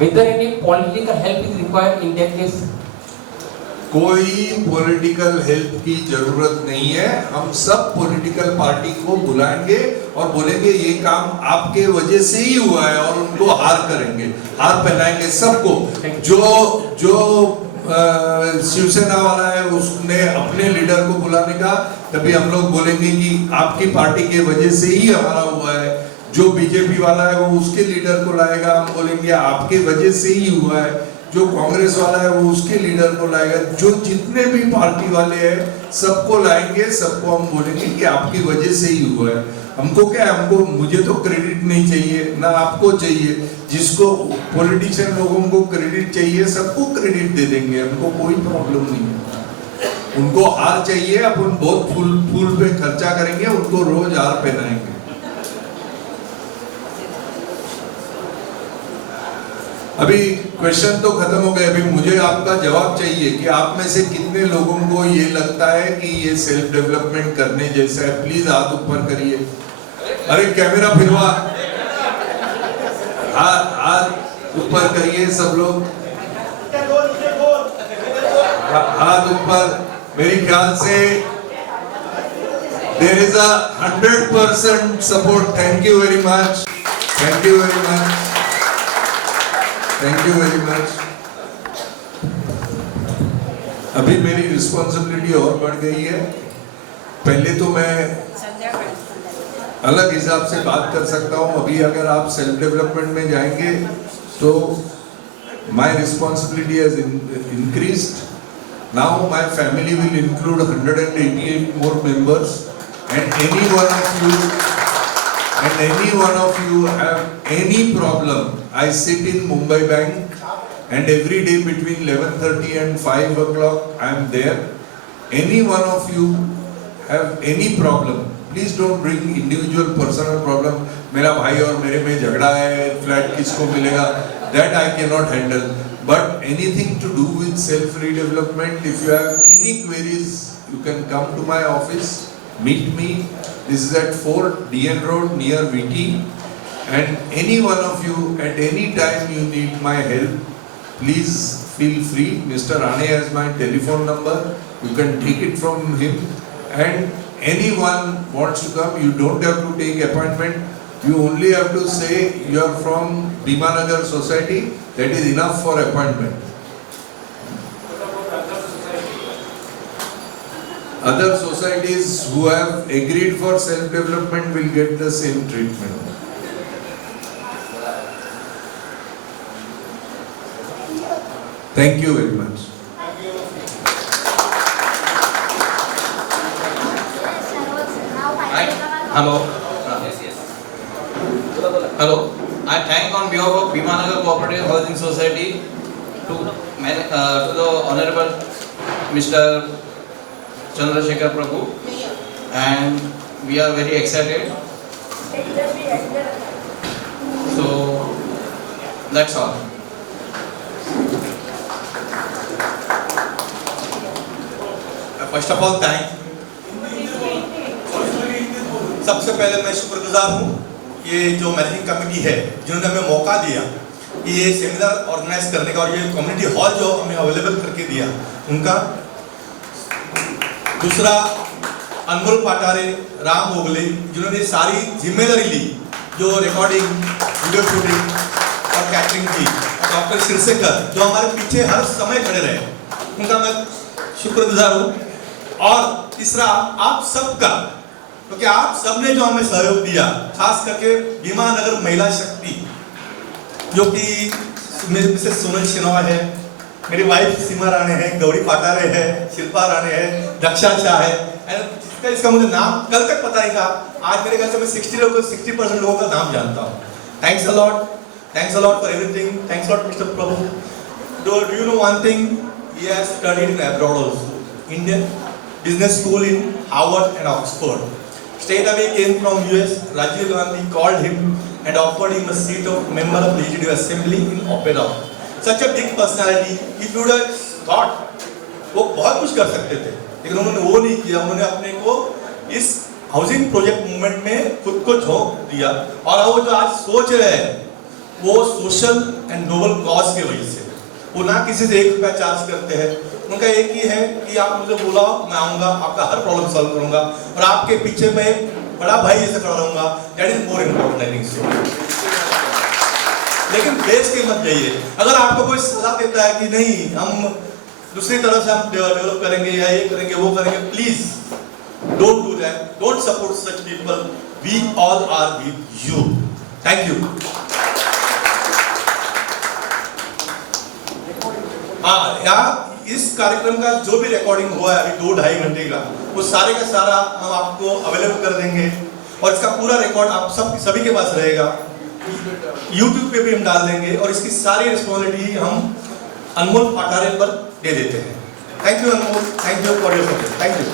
Whether any political help is required in that case? कोई पॉलिटिकल हेल्प की जरूरत नहीं है. हम सब पॉलिटिकल पार्टी को बुलाएंगे और बोलेंगे ये काम आपके वजह से ही हुआ है और उनको हार करेंगे, हार पहनाएंगे सबको. जो शिवसेना वाला है उसने अपने लीडर को बुलाने का, तभी हम लोग बोलेंगे कि आपकी पार्टी के वजह से ही हमारा हुआ है. जो बीजेपी वाला है वो उसके लीडर को लाएगा, हम बोलेंगे आपके वजह से ही हुआ है. जो कांग्रेस वाला है वो उसके लीडर को लाएगा. जो जितने भी पार्टी वाले हैं सबको लाएंगे, सबको हम बोलेंगे कि आपकी वजह से ही हुआ है. हमको क्या है, हमको, मुझे तो क्रेडिट नहीं चाहिए ना आपको चाहिए. जिसको पॉलिटिशियन लोगों को क्रेडिट चाहिए सबको क्रेडिट दे देंगे, हमको कोई प्रॉब्लम नहीं है. उनको हार चाहिए, अपन बहुत फूल पे खर्चा करेंगे, उनको रोज हार पहनाएंगे. अभी क्वेश्चन तो खत्म हो गए. अभी मुझे आपका जवाब चाहिए कि आप में से कितने लोगों को ये लगता है कि ये सेल्फ डेवलपमेंट करने जैसा है. प्लीज हाथ ऊपर करिए. अरे कैमरा फिरवा, हाथ ऊपर करिए सब लोग, हाथ ऊपर. मेरे ख्याल से there is a 100% support. Thank you very much. Thank you very much. Thank you very much. अभी मेरी रिस्पॉन्सिबिलिटी और बढ़ गई है. पहले तो मैं अलग हिसाब से बात कर सकता हूँ. अभी अगर आप सेल्फ डेवलपमेंट में जाएंगे तो my responsibility has increased. Now my family will include 188 more members, and any one of you have any problem, I sit in Mumbai Bank and every day between 11:30 and 5 o'clock I am there. Any one of you have any problem, please don't bring individual personal problem. मेरा भाई और मेरे में झगड़ा है, फ्लैट किसको मिलेगा, that I cannot handle. But anything to do with self redevelopment, if you have any queries, you can come to my office, meet me. This is at 4 DN Road near VT. And any one of you at any time you need my help, please feel free. Mr. Rane has my telephone number. You can take it from him. And anyone wants to come, you don't have to take appointment. You only have to say you are from Bhimanagar Society. That is enough for appointment. Other societies who have agreed for self-development will get the same treatment. Thank you very much. Hello. Hello. I thank on behalf of Bhimanagar Cooperative Housing Society to the Honorable Mr. Chandrasekhar Prabhu, and we are very excited. So that's all. First of all thank सबसे पहले मैं शुक्रगुजार हूँ ये जो मैनेजिंग कमेटी है जिन्होंने हमें मौका दिया कि ये सेमिनार ऑर्गेनाइज करने का और ये कम्युनिटी हॉल जो हमें अवेलेबल करके दिया उनका। दूसरा अनमोल पाटारे, राम ओगले जिन्होंने सारी जिम्मेदारी ली जो रिकॉर्डिंग, वीडियो शूटिंग और कैटरिंग की, और डॉक्टर सिरसेकर जो हमारे पीछे हर समय खड़े रहे, उनका मैं शुक्रगुजार हूँ। और तीसरा आप सबका, क्योंकि आप सबने जो हमें सहयोग दिया, खास करके भीमानगर महिला शक्ति जो कि मिसेस सोनल शिनोय है, मेरी वाइफ सीमा राणे है, गौरी पाटारे है, शिल्पा राणे है, दक्षा शाह है, इसका मुझे नाम कल तक पता नहीं था। आज मेरे ख्याल से मैं 60% लोगों का नाम जानता हूँ। Thanks a lot for everything. Thanks lot mister Prabhu. Do you know one thing? He has studied in abroad also, Indian business school in Harvard and Oxford. Straight away came from US. Rajiv Gandhi called him and offered him a seat of member of Legislative Assembly in Opera. Such a big personality. If you would have thought, वो बहुत कुछ कर सकते थे, लेकिन उन्होंने वो नहीं किया। उन्होंने अपने को इस हाउसिंग प्रोजेक्ट मूवमेंट में खुद को झोंक दिया, और वो जो आज सोच रहे हैं वो सोशल एंड नोबल कॉज की वजह से। वो ना किसी से 1 रुपया चार्ज करते हैं, उनका एक ही है कि आप मुझे बुलाओ, मैं आऊँगा, आपका हर प्रॉब्लम सॉल्व करूँगा, और आपके पीछे मैं बड़ा भाई जैसे खड़ा रहूँगा। That is more important I think so. लेकिन बेच के मत जाइए। अगर आपको कोई सलाह देता है कि नहीं हम दूसरी तरह से हम डेवलप करेंगे या ये करेंगे वो करेंगे, please don't do that, don't support such people. We all are with you. Thank you. हाँ, यहाँ इस कार्यक्रम का जो भी रिकॉर्डिंग हुआ है अभी 2-2.5 घंटे का, वो सारे का सारा हम आपको अवेलेबल कर देंगे, और इसका पूरा रिकॉर्ड आप सभी के पास रहेगा। YouTube पे भी हम डाल देंगे, और इसकी सारी रिस्पॉन्सिबिलिटी हम अनमोल पाटारे पर दे देते हैं। Thank you Anmol, thank you for your support. Thank you.